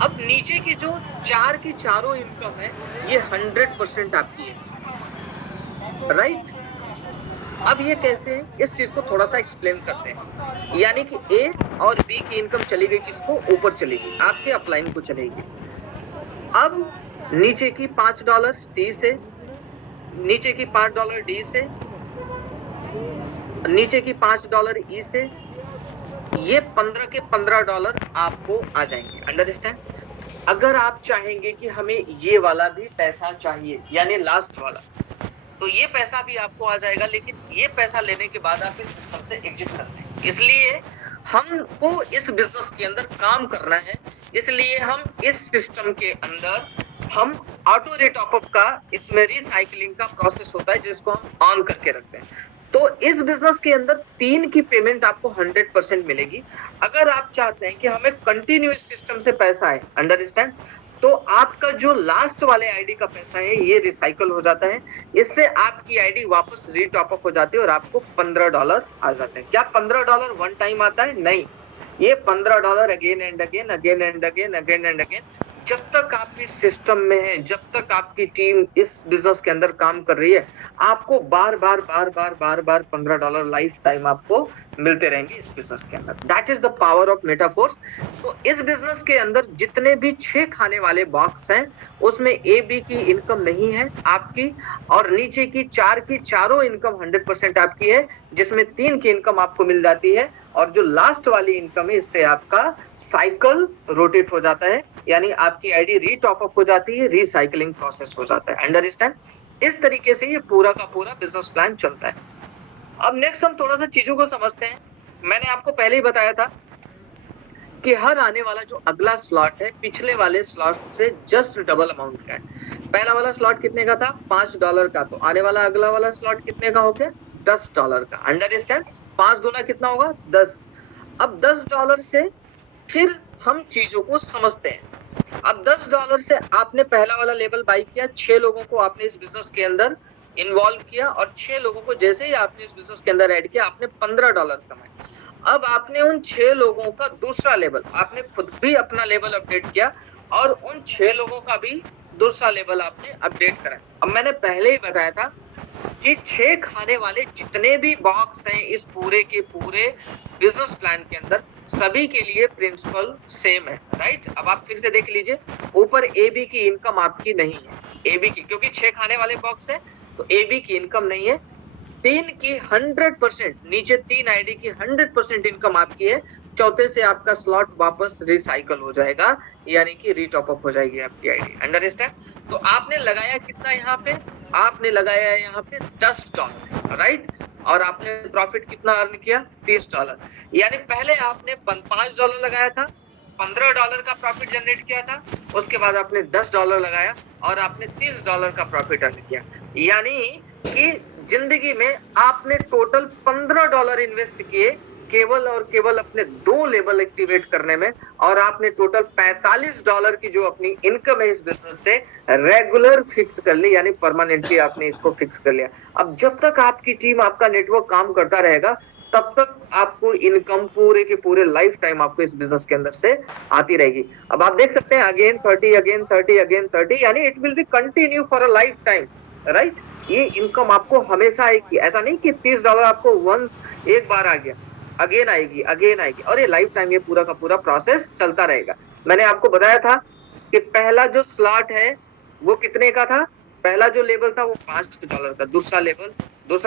अब नीचे की जो 4 की चारों इनकम है, ये 100% आपकी है, राइट? अब ये कैसे है, इस चीज को थोड़ा सा एक्सप्लेन करते हैं। यानी कि ए और बी की इनकम चली गई किसको? ऊपर चली गई, आपके अपलाइन को चलेगी। अब नीचे की $5 सी से, नीचे की $5 डी से, नीचे की $5 ई से, ये 15 के $15 आपको आ जाएंगे। अंडरस्टैंड? अगर आप चाहेंगे कि हमें ये वाला भी पैसा चाहिए, यानी लास्ट वाला, तो ये पैसा भी आपको आ जाएगा, लेकिन ये पैसा लेने के बाद आप इस सिस्टम से एग्जिट करते हैं। इसलिए हमको इस बिजनेस के अंदर काम करना है, इसलिए हम इस सिस्टम के अंदर हम ऑटो रिटॉपअप का, इसमें रिसाइकलिंग का प्रोसेस होता है जिसको हम ऑन करके रखते हैं। तो इस बिजनेस के अंदर 3 की पेमेंट आपको 100% मिलेगी। अगर आप चाहते हैं कि हमें कंटिन्यूअस सिस्टम से पैसा आए, अंडरस्टैंड, तो आपका जो लास्ट वाले आईडी का पैसा है ये रिसाइकल हो जाता है, इससे आपकी आईडी वापस रीटॉपअप हो जाती है और आपको $15 आ जाते हैं। क्या $15 वन टाइम आता है? नहीं, ये $15 again and again, again and again, again and again, जब तक आप इस सिस्टम में हैं, जब तक आपकी टीम इस बिजनेस के अंदर काम कर रही है, आपको बार बार $15 लाइफ टाइम आपको मिलते रहेंगे इस बिजनेस के अंदर। That is the power of Metaforce. तो इस बिजनेस के अंदर जितने भी 6 खाने वाले बॉक्स हैं, उसमें ए बी की इनकम नहीं है आपकी, और नीचे की 4 की चारों इनकम 100% आपकी है, जिसमें 3 की इनकम आपको मिल जाती है, और जो लास्ट वाली इनकम है इससे आपका साइकिल रोटेट हो जाता है, यानी आपकी आईडी रीटॉपअप हो जाती है, रिसाइकलिंग प्रोसेस हो जाता है। अंडरस्टैंड? इस तरीके से ये पूरा का पूरा बिजनेस प्लान चलता है। अब नेक्स्ट हम थोड़ा सा चीजों को समझते हैं। मैंने आपको पहले ही बताया था कि हर आने वाला जो अगला स्लॉट है, पिछले वाले स्लॉट से जस्ट डबल अमाउंट का है। पहला वाला स्लॉट कितने का था? $5 का, तो आने वाला अगला वाला स्लॉट कितने का हो गया? $10 का। अंडरस्टैंड? 5 गुना कितना होगा? 10। अब $10 से फिर हम चीजों को समझते हैं। अब $10 से आपने पहला वाला लेवल बाई किया, 6 लोगों को आपने इस बिजनेस के अंदर इन्वॉल्व किया और 6 लोगों को जैसे ही आपने इस बिजनेस के अंदर ऐड किया, आपने $15 कमाए। अब आपने उन 6 लोगों का दूसरा लेवल, आपने खुद भी अपना लेवल अपडेट किया और उन 6 लोगों का भी दूसरा लेवल आपने अपडेट करा। अब मैंने पहले ही बताया था कि 6 खाने वाले जितने भी बॉक्स हैं इस पूरे के पूरे बिजनेस प्लान के अंदर, सभी के लिए प्रिंसिपल सेम है, राइट? अब आप फिर से देख लीजिए, ऊपर AB की इनकम आपकी नहीं है, AB की, क्योंकि 6 खाने वाले बॉक्स है तो AB की इनकम नहीं है। 3 की 100%, नीचे 3 आईडी की 100% इनकम आपकी है। चौथे से आपका स्लॉट वापस रिसाइकल हो जाएगा, यानी कि रीटॉप अप हो जाएगी आपकी आईडी। अंडरस्टैंड? तो आपने लगाया कितना यहाँ पे? आपने लगाया यहाँ पे $10, राइट? और आपने प्रॉफिट कितना अर्न किया? $30। यानी पहले आपने $5 लगाया था, $15 का प्रॉफिट जनरेट किया था, उसके बाद आपने $10 लगाया और आपने $30 का प्रॉफिट अर्न किया। यानी कि जिंदगी में आपने टोटल $15 इन्वेस्ट किए केवल और केवल अपने 2 लेवल एक्टिवेट करने में, और आपने टोटल $45 की जो अपनी इनकम है इस बिजनेस से रेगुलर फिक्स कर ली, यानी परमानेंटली आपने इसको फिक्स कर लिया। अब जब तक आपकी टीम, आपका नेटवर्क काम करता रहेगा, तब तक आपको इनकम पूरे के पूरे लाइफ टाइम आपको इस बिजनेस के अंदर से आती रहेगी। अब आप देख सकते हैं, अगेन 30, अगेन 30, अगेन 30, यानी it will be continue for a life time, right? ये इनकम आपको हमेशा आएगी, ऐसा नहीं कि $30 आपको वंस एक बार आ गया, अगेन आएगी, अगेन आएगी, और ये लाइफ टाइम ये पूरा का पूरा प्रोसेस चलता रहेगा। मैंने आपको बताया था कि पहला जो स्लॉट है वो कितने का था? पहला जो लेवल था वो $5 का, दूसरा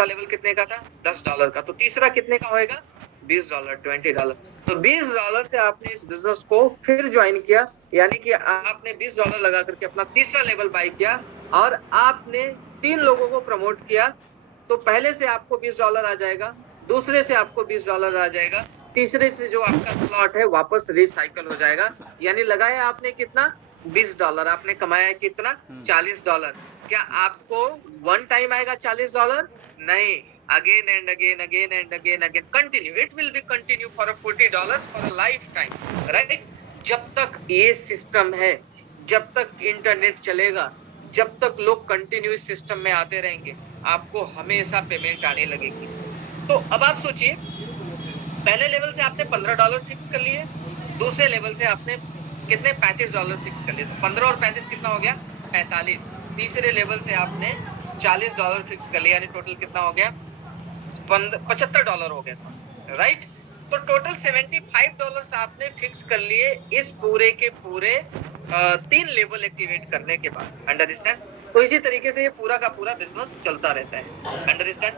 लेवल कितने का था? $10 का, तो तीसरा कितने का होएगा? $20, $20। तो $20 से आपने इस बिजनेस को फिर ज्वाइन किया, यानी कि आपने $20 लगा करके अपना तीसरा लेवल बाई किया और आपने 3 लोगों को प्रमोट किया। तो पहले से आपको $20 आ जाएगा, दूसरे से आपको $20 आ जाएगा, तीसरे से जो आपका स्लॉट है वापस रिसाइकल हो जाएगा। यानी लगाया आपने कितना? $20। आपने कमाया कितना? $40। क्या आपको वन टाइम आएगा $40? नहीं, again and again, again and again, again continue, it will be continue for $40 for a life time, right? जब तक ये सिस्टम है, जब तक इंटरनेट चलेगा, जब तक लोग कंटिन्यू इस सिस्टम में आते रहेंगे, आपको हमेशा पेमेंट आने लगेगी। तो अब आप सोचिए, पहले लेवल से आपने $15 फिक्स कर लिए, दूसरे लेवल से आपने कितने? $35 फिक्स कर लिए, तो 15 और 35 कितना हो गया? 45। तीसरे लेवल से आपने $40 फिक्स कर लिया, यानी टोटल कितना हो गया? $75 हो गया सर, राइट? तो टोटल $75 आपने फिक्स कर लिए इस पूरे के पूरे 3 लेवल एक्टिवेट करने के बाद। अंडरस्टैंड? तो इसी तरीके से ये पूरा का पूरा बिजनेस चलता रहता है। अंडरस्टैंड?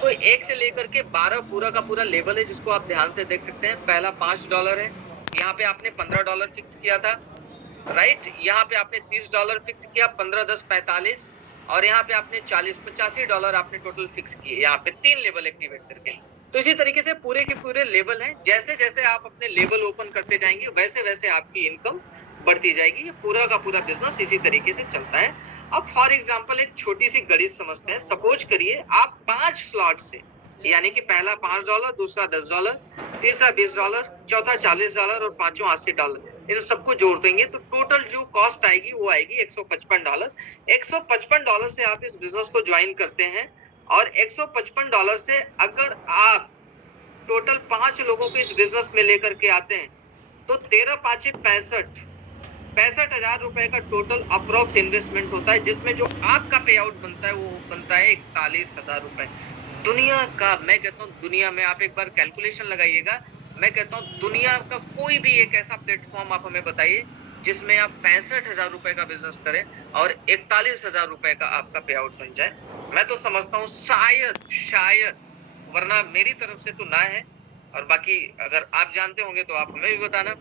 तो 1 से लेकर के 12 पूरा का पूरा लेवल है, जिसको आप ध्यान से देख सकते हैं। पहला $5 है, यहाँ पे आपने $15 फिक्स किया था, राइट? यहाँ पे आपने $30 फिक्स किया, 15, 10, 45, और यहाँ पे आपने $85 आपने टोटल फिक्स किए, यहाँ पे 3 लेवल एक्टिवेट करके। तो इसी तरीके से पूरे के पूरे लेवल हैं। जैसे जैसे आप अपने लेवल ओपन करते जाएंगे, वैसे वैसे आपकी इनकम बढ़ती जाएगी। ये पूरा का पूरा बिजनेस इसी तरीके से चलता है। अब फॉर एग्जांपल एक छोटी सी गणित समझते हैं। सपोज करिए आप 5 स्लॉट से, यानी कि पहला $5, दूसरा $10, तीसरा $20, चौथा $40 और पांचवा $80, इन सबको जोड़ देंगे तो टोटल जो कॉस्ट आएगी वो आएगी $155। $155 से आप इस बिजनेस को ज्वाइन करते हैं, और $155 से अगर आप टोटल 5 लोगों को इस बिजनेस में लेकर के आते हैं, तो 13 पांचे 65,000 रुपए का टोटल अप्रोक्स इन्वेस्टमेंट होता है, जिसमें जो आपका पे आउट बनता है वो बनता है 41,000 रुपए। दुनिया का, मैं कहता हूँ दुनिया में, आप एक बार कैलकुलेशन लगाइएगा, मैं कहता हूँ दुनिया का कोई भी एक ऐसा प्लेटफॉर्म आप हमें बताइए जिसमें आप 65,000 रुपए का बिजनेस करें और 41,000 रुपए का आपका पे आउट बन जाए। मैं तो समझता हूँ शायद, वरना मेरी तरफ से तो ना है, और बाकी अगर आप जानते होंगे तो आप हमें भी बताना।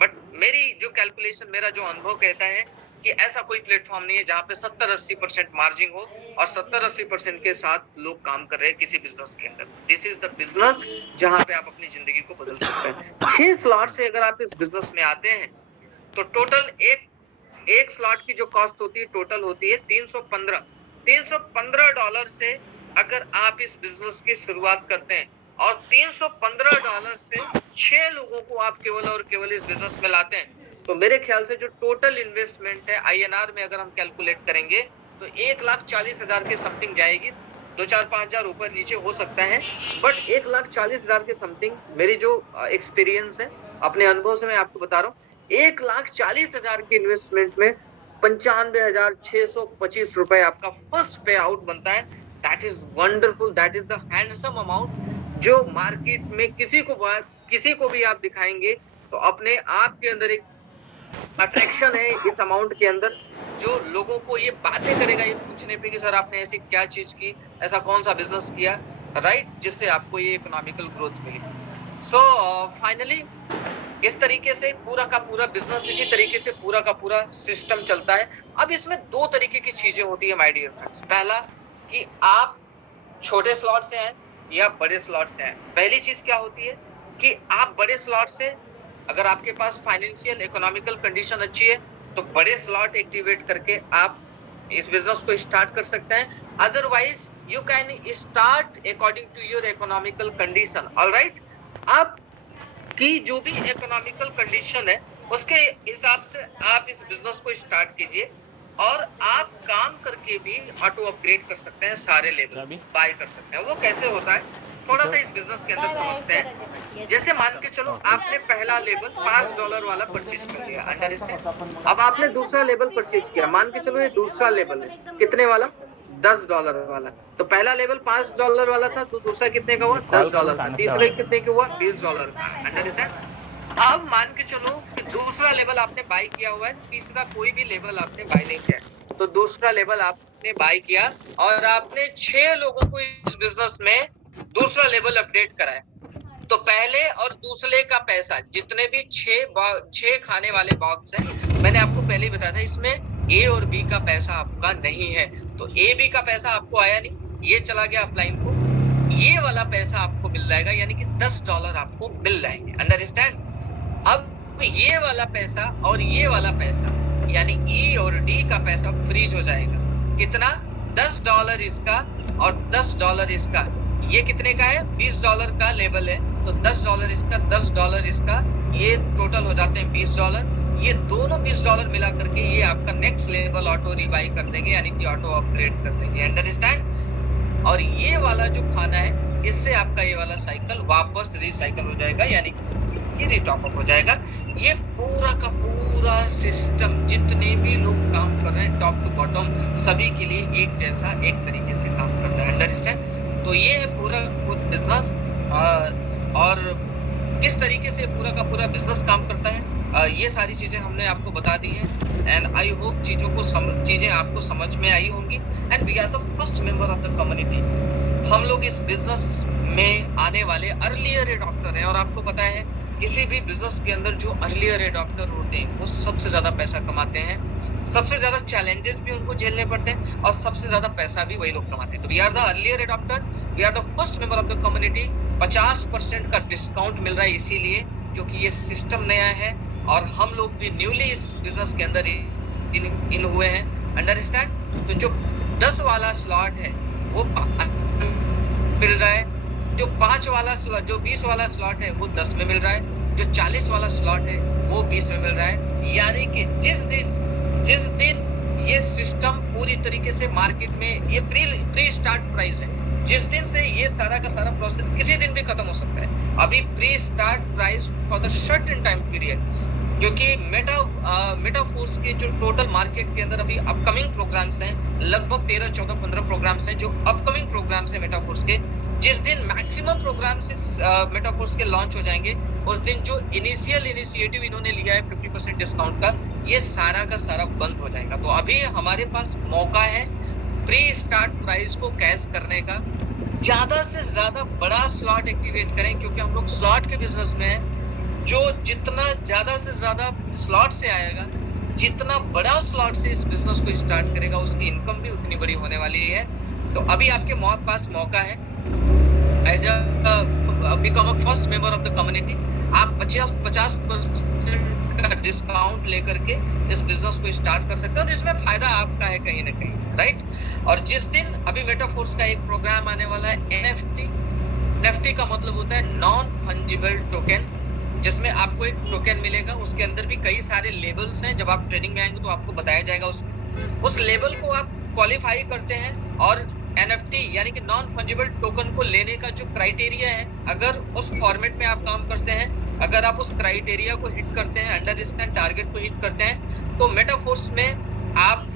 बट मेरी जो कैलकुलेशन, मेरा जो अनुभव कहता है कि ऐसा कोई प्लेटफॉर्म नहीं है जहां पे 70-80% मार्जिन हो और 70-80% के साथ लोग काम कर रहे हैं किसी बिजनेस के अंदर। दिस इज द बिजनेस जहां पे आप अपनी जिंदगी को बदल सकते हैं। 6 स्लॉट से अगर आप इस बिजनेस में आते हैं तो टोटल एक स्लॉट की जो कॉस्ट होती है टोटल होती है $315 से अगर आप इस बिजनेस की शुरुआत करते हैं, और $315 से 6 लोगों को आप केवल और केवल इस बिजनेस में लाते हैं, तो मेरे ख्याल से जो टोटल इन्वेस्टमेंट है INR में अगर हम कैलकुलेट करेंगे तो 1,40,000 के समथिंग जाएगी। 2-4-5,000 ऊपर नीचे हो सकता है, बट 1,40,000 के समथिंग मेरी जो एक्सपीरियंस है, अपने अनुभव से मैं आपको बता रहा हूँ, 1,40,000 के इन्वेस्टमेंट में 95,625 रुपए आपका फर्स्ट पे आउट बनता है। That is wonderful, that is the handsome amount जो मार्केट में किसी को भी आप दिखाएंगे तो अपने आप के अंदर एक अट्रैक्शन है इस अमाउंट के अंदर, जो लोगों को ये बातें करेगा ये पूछने पे कि सर आपने ऐसी क्या चीज की, ऐसा कौन सा बिजनेस किया, राइट, जिससे आपको ये इकोनॉमिकल ग्रोथ मिली। सो फाइनली इस तरीके से पूरा का पूरा बिजनेस, इसी तरीके से पूरा का पूरा सिस्टम चलता है। अब इसमें दो तरीके की चीजें होती है माय डियर फ्रेंड्स। पहला कि आप छोटे स्लॉट से हैं या बड़े स्लॉट से हैं। पहली चीज क्या होती है कि आप बड़े स्लॉट से, अगर आपके पास फाइनेंशियल इकोनॉमिकल कंडीशन अच्छी है तो बड़े स्लॉट एक्टिवेट करके आप इस बिजनेस को स्टार्ट कर सकते हैं। Otherwise you can start according to your economical condition. Alright, आप की जो भी इकोनॉमिकल कंडीशन है उसके हिसाब से आप इस बिजनेस को स्टार्ट कीजिए और आप काम करके भी ऑटो अपग्रेड कर सकते हैं, सारे लेवल बाय कर सकते हैं। वो कैसे होता है थोड़ा सा इस बिजनेस के अंदर समझते हैं। जैसे मान के चलो आपने पहला लेवल $5 वाला परचेज कर लिया, अंडरस्टैंड। अब आपने दूसरा लेवल परचेज किया, मान के चलो ये दूसरा लेवल है, कितने वाला, $10 वाला। तो पहला लेवल $5 वाला था, तो दूसरा कितने का हुआ, $10 का। तीसरा कितने का हुआ, $20 का, अंडरस्टैंड। अब मान के चलो कि दूसरा लेवल आपने बाय किया हुआ है, तीसरा कोई भी लेवल आपने बाय नहीं किया, तो दूसरा लेवल आपने बाय किया और आपने 6 लोगों को इस बिजनेस में दूसरा लेवल अपडेट कराया। तो पहले और दूसरे का पैसा, जितने भी 6 खाने वाले बॉक्स हैं, मैंने आपको पहले ही बताया था, इसमें ए और बी का पैसा आपका नहीं है। तो ए बी का पैसा आपको आया नहीं, ये चला गया अपलाइन को, ये वाला पैसा आपको मिल जाएगा, यानी कि $10 आपको मिल जाएंगे, अंडरस्टैंड। अब ये वाला पैसा और ये वाला पैसा, यानी ई और डी का पैसा फ्रीज हो जाएगा। कितना, $10 इसका और $10 इसका। ये कितने का है, $20 का लेवल है, तो $10 इसका, $10 इसका, ये टोटल हो जाते हैं $20। ये दोनों $20 मिला करके ये आपका नेक्स्ट लेवल ऑटो रिवाई कर देंगे, यानी कि ऑटो अपग्रेड कर देंगे, अंडरस्टैंड। और ये वाला जो खाना है, इससे आपका ये वाला साइकिल वापस रिसाइकल हो जाएगा, यानी कि रिटॉप अप हो जाएगा। ये पूरा का पूरा सिस्टम, जितने भी लोग काम कर रहे हैं टॉप टू बॉटम, सभी के लिए एक जैसा एक तरीके से काम करता है, अंडरस्टैंड। तो ये है पूरा बिजनेस, और किस तरीके से पूरा का पूरा बिजनेस काम करता है, ये सारी चीजें हमने आपको बता दी हैं। एंड आई होप चीजें आपको समझ में आई होंगी। And we are the first member of the community. हम लोग इस बिजनेस में आने वाले अर्लियर एडॉप्टर हैं, और आपको पता है किसी भी बिजनेस के अंदर जो अर्लियर एडॉप्टर होते हैं वो सबसे ज्यादा पैसा कमाते हैं, सबसे ज्यादा चैलेंजेस भी उनको झेलने पड़ते हैं, और सबसे ज्यादा पैसा भी वही लोग कमाते हैं। तो we are the earlier adopter, we are the first member of the community. 50% का डिस्काउंट मिल रहा है इसीलिए क्योंकि ये सिस्टम नया है और हम लोग भी न्यूली इस बिजनेस के अंदर इन हुए हैं, अंडरस्टैंड। तो जो 10 वाला स्लॉट है वो मिल रहा है, जो 5 वाला स्लॉट, जो 20 वाला स्लॉट है वो 10 में मिल रहा है, जो 40 वाला स्लॉट है वो 20 में मिल रहा है। यानी कि जिस दिन ये सिस्टम पूरी तरीके से मार्केट में, ये प्री स्टार्ट प्राइस है, जिस दिन से ये सारा का सारा प्रोसेस किसी दिन भी खत्म हो सकता है। अभी pre start price for the certain time period, क्योंकि मेटाफोर्स के जो टोटल मार्केट के अंदर अभी अपकमिंग प्रोग्राम्स हैं, लगभग 13, 14, 15 प्रोग्राम्स हैं जो अपकमिंग प्रोग्राम्स हैं मेटाफोर्स के। जिस दिन मैक्सिमम प्रोग्राम्स मेटाफोर्स के लॉन्च हो जाएंगे, उस दिन जो इनिशियल इनिशिएटिव इन्होंने लिया है 50% डिस्काउंट का, ये सारा का सारा बंद हो जाएगा। तो अभी हमारे पास मौका है प्री स्टार्ट प्राइस को कैश करने का। ज्यादा से ज्यादा बड़ा स्लॉट एक्टिवेट करें, क्योंकि हम लोग स्लॉट के बिजनेस में हैं। जो जितना ज्यादा से ज्यादा स्लॉट से आएगा, जितना बड़ा स्लॉट से इस बिजनेस को स्टार्ट करेगा, उसकी इनकम भी उतनी बड़ी होने वाली है। तो अभी आपके पास मौका है, as become a first member of the community. आप 50% का डिस्काउंट लेकर के इस बिजनेस को स्टार्ट कर सकते हैं, और इसमें फायदा आपका है कहीं ना कहीं, राइट। और जिस दिन अभी मेटाफोर्स का एक प्रोग्राम आने वाला है NFT का मतलब होता है नॉन फंजिबल टोकन। जिसमें आपको एक टोकन मिलेगा, उसके अंदर भी कई सारे लेबल्स हैं। जब आप ट्रेनिंग में आएंगे तो आपको बताया जाएगा उसमें उस लेबल को आप क्वालिफाई करते हैं और एनएफटी यानी कि नॉन फंजिबल टोकन को लेने का जो क्राइटेरिया है, अगर उस फॉर्मेट में आप काम करते हैं, अगर आप उस क्राइटेरिया को हिट करते हैं, अंडरस्टैंड टारगेट को हिट करते हैं, तो मेटाफोर्स में आप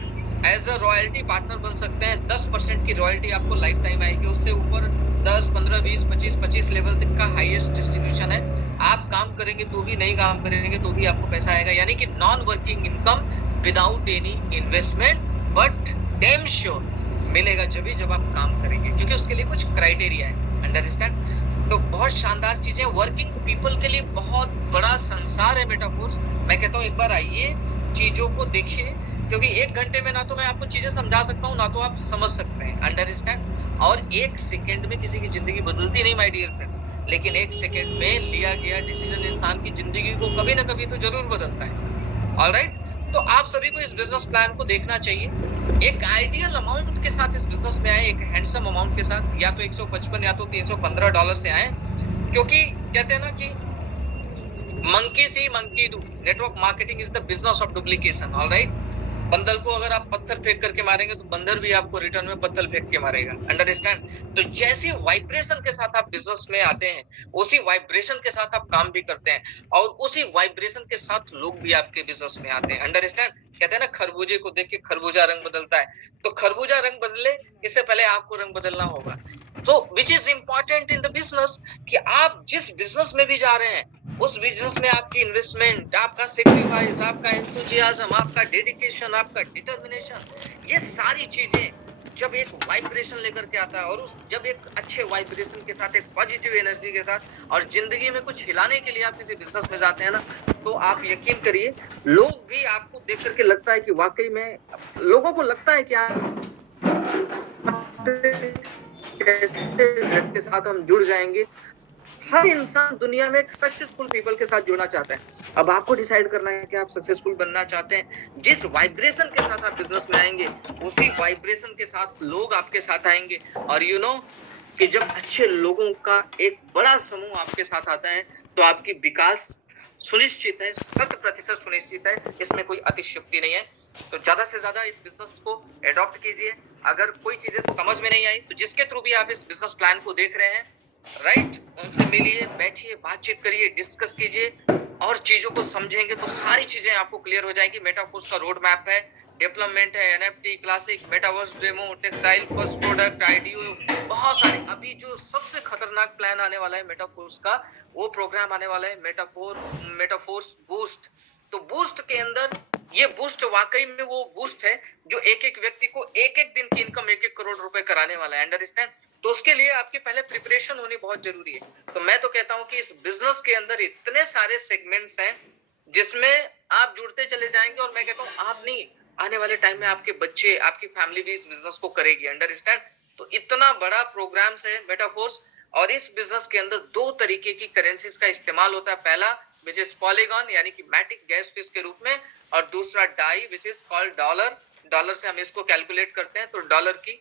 एज अ रॉयल्टी पार्टनर बन सकते हैं। 10% की रॉयल्टी आपको लाइफ टाइम आएगी, उससे ऊपर 10, 15, 20, 25 लेवल तक का हाईएस्ट डिस्ट्रीब्यूशन है। आप काम करेंगे तो भी, नहीं काम करेंगे तो भी आपको पैसा आएगा, यानी कि non working income without any investment, but damn sure मिलेगा जब आप काम करेंगे, क्योंकि उसके लिए कुछ क्राइटेरिया है। अंडरस्टैंड? तो बहुत शानदार चीजें, वर्किंग पीपल के लिए बहुत बड़ा संसार है मेटाफोर्स। मैं कहता हूँ एक बार आइए, चीजों को देखिए, क्योंकि 1 घंटे में ना तो मैं आपको चीजें समझा सकता हूँ, ना तो आप समझ सकते हैं। अंडरस्टैंड? और 1 सेकंड में किसी की जिंदगी बदलती नहीं माय डियर फ्रेंड्स, लेकिन 1 सेकंड में लिया गया डिसीजन इंसान की जिंदगी को कभी ना कभी तो जरूर बदलता है। ऑलराइट? तो आप सभी को इस बिजनेस प्लान को देखना चाहिए। एक आइडियल अमाउंट के साथ इस बिजनेस में आए, एक हैंडसम अमाउंट के साथ, या तो 155 या तो $315 से आए, क्योंकि कहते हैं ना कि monkey C monkey do, network marketing is the business of duplication. Alright? बंदर को अगर आप पत्थर फेंक करके मारेंगे तो बंदर भी आपको रिटर्न में पत्थर फेंक के मारेगा। अंडरस्टैंड? तो जैसी वाइब्रेशन के साथ आप बिजनेस में आते हैं, उसी वाइब्रेशन के साथ आप काम भी करते हैं, और उसी वाइब्रेशन के साथ लोग भी आपके बिजनेस में आते हैं। अंडरस्टैंड? कहते हैं ना, खरबूजे को देख के खरबूजा रंग बदलता है, तो खरबूजा रंग बदले इससे पहले आपको रंग बदलना होगा। तो which is important in the business, कि आप जिस बिजनेस में भी जा रहे हैं, उस बिजनेस में आपकी इन्वेस्टमेंट, आपका सेक्रीफाइस, आपका एंथुसियाज्म, आपका डेडिकेशन, आपका डिटर्मिनेशन, ये सारी चीजें जब एक वाइब्रेशन लेकर के आता है, और जब एक अच्छे वाइब्रेशन के साथ, एक पॉजिटिव एनर्जी के साथ, और जिंदगी में कुछ हिलाने के लिए आप किसी बिजनेस में जाते हैं ना, तो आप यकीन करिए, लोग भी आपको देख करके लगता है कि वाकई में, लोगों को लगता है कि आप के साथ हम जुड़ जाएंगे। हर इंसान दुनिया में सक्सेसफुल पीपल के साथ जुड़ना चाहता है। अब आपको डिसाइड करना है कि आप सक्सेसफुल बनना चाहते हैं। जिस वाइब्रेशन के साथ आप बिजनेस में आएंगे, उसी वाइब्रेशन के साथ लोग आपके साथ आएंगे। और यू नो कि जब अच्छे लोगों का एक बड़ा समूह आपके साथ आता है, तो आपकी विकास सुनिश्चित है, 100% सुनिश्चित है, इसमें कोई अतिशयोक्ति नहीं है। तो ज्यादा से ज्यादा इस बिजनेस को एडॉप्ट कीजिए। अगर कोई चीजें समझ में नहीं आई, तो जिसके थ्रू भी आप इस बिजनेस प्लान को देख रहे हैं, राइट, उनसे मिलिए, बैठिए, बातचीत करिए, डिस्कस कीजिए, और चीजों को समझेंगे तो सारी चीजें आपको क्लियर हो जाएगी। मेटाफोर्स का रोड मैप है, डेवलपमेंट है, NFT, classic, metaverse, demo, textile, first product, IDO, बहुत सारे। अभी जो सबसे खतरनाक प्लान आने वाला है मेटाफोर्स का, वो प्रोग्राम आने वाला है मेटाफोर्स बूस्ट। तो बूस्ट के अंदर, ये बूस्ट वाकई में वो बूस्ट है जो एक एक व्यक्ति को एक एक दिन की इनकम 1-1 करोड़ रुपए कराने वाला है। अंडरस्टैंड? तो उसके लिए आपके पहले प्रिपरेशन होनी बहुत जरूरी है। तो मैं तो कहता हूं कि इस बिजनेस के अंदर इतने सारे सेगमेंट्स हैं जिसमें आप जुड़ते चले जाएंगे, और मैं कहता हूं आप नहीं, आने वाले टाइम में आपके बच्चे, आपकी फैमिली भी इस बिजनेस को करेगी। अंडरस्टैंड? तो इतना बड़ा प्रोग्राम है मेटाफोर्स, और इस बिजनेस के अंदर 2 तरीके की करेंसीज का इस्तेमाल होता है। पहला विच इज पॉलीगॉन यानी कि मैटिक गैस फीस के रूप में, और दूसरा डाई which is called dollar. Dollar से हम इसको कैलकुलेट करते हैं, तो डॉलर की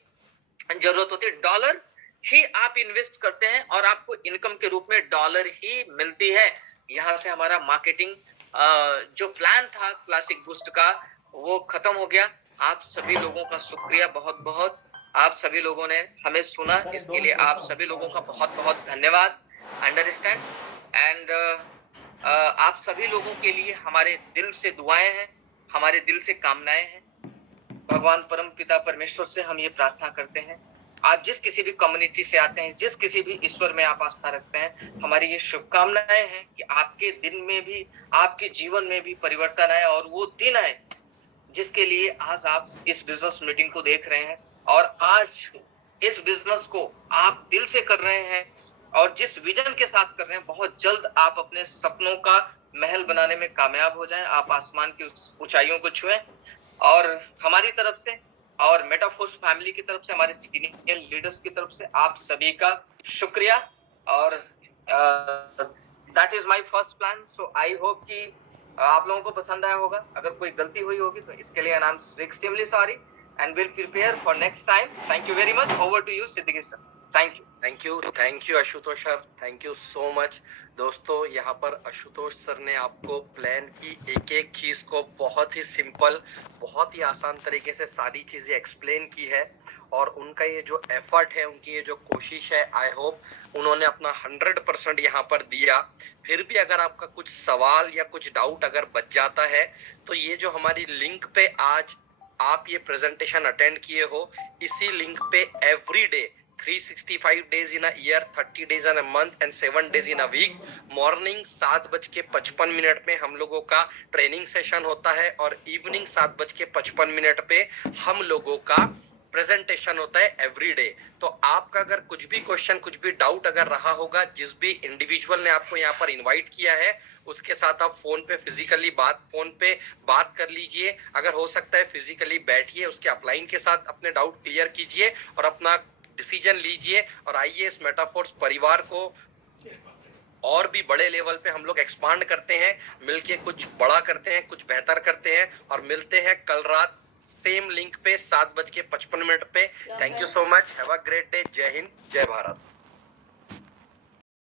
जरूरत होती है। डॉलर ही आप इन्वेस्ट करते हैं और आपको इनकम के रूप में डॉलर ही मिलती है। यहाँ से हमारा मार्केटिंग जो प्लान था क्लासिक बूस्ट का, वो खत्म हो गया। आप सभी लोगों का शुक्रिया, बहुत बहुत। आप सभी लोगों ने हमें सुना, इसके लिए आप सभी लोगों का बहुत बहुत धन्यवाद। अंडरस्टैंड? एंड आप सभी लोगों के लिए हमारे दिल से दुआएं हैं, हमारे दिल से कामनाएं हैं। भगवान परम पिता परमेश्वर से हम ये प्रार्थना करते हैं, आप जिस किसी भी कम्युनिटी से आते हैं, जिस किसी भी ईश्वर में आप आस्था रखते हैं, हमारी ये शुभकामनाएं हैं कि आपके दिन में भी, आपके जीवन में भी परिवर्तन आए, और वो दिन आए जिसके लिए आज आप इस बिजनेस मीटिंग को देख रहे हैं, और आज इस बिजनेस को आप दिल से कर रहे हैं, और जिस विजन के साथ कर रहे हैं, बहुत जल्द आप अपने सपनों का महल बनाने में कामयाब हो जाएं, आप आसमान की ऊंचाइयों को छुएं। और हमारी तरफ से और मेटाफोर्स फैमिली की तरफ से, हमारे सीनियर लीडर्स की तरफ से आप सभी का शुक्रिया। और that is my first plan. So I hope कि आप लोगों को पसंद आया होगा। अगर कोई गलती हुई होगी तो इसके लिए I am extremely sorry, and will prepare for next time. Thank you very much. Over to you Siddiqui sir. Thank you. Thank you Ashutosh sir, thank you so much. दोस्तों यहाँ पर आशुतोष सर ने आपको प्लान की एक एक चीज को बहुत ही सिंपल, बहुत ही आसान तरीके से सारी चीजें एक्सप्लेन की है, और उनका ये जो एफर्ट है, उनकी ये जो कोशिश है, आई होप उन्होंने अपना 100% यहाँ पर दिया। फिर भी अगर आपका कुछ सवाल या कुछ डाउट अगर बच जाता है, तो ये जो हमारी लिंक पे आज आप ये प्रेजेंटेशन अटेंड किए हो, इसी लिंक पे every day 365 days in a year, 30 days in a month and 7 days in a week, morning 7:55 में हम लोगों का ट्रेनिंग सेशन होता है, और इवनिंग 7:55 पे हम लोगों का प्रेजेंटेशन होता है एवरीडे। तो आपका अगर कुछ भी क्वेश्चन, कुछ भी डाउट अगर रहा होगा, जिस भी इंडिविजुअल ने आपको यहाँ पर इनवाइट किया है, उसके साथ आप फोन पे बात कर लीजिए। अगर हो सकता है फिजिकली बैठिए, उसके अपलाइन के साथ अपने डाउट क्लियर कीजिए और अपना डिसीजन लीजिए, और आइए इस मेटाफोर्स परिवार को और भी बड़े लेवल पे हम लोग एक्सपांड करते हैं, मिलके कुछ बड़ा करते हैं, कुछ बेहतर करते हैं, और मिलते हैं कल रात सेम लिंक पे 7:55 पे। Thank you so much, have a great day. जय हिंद, जय भारत।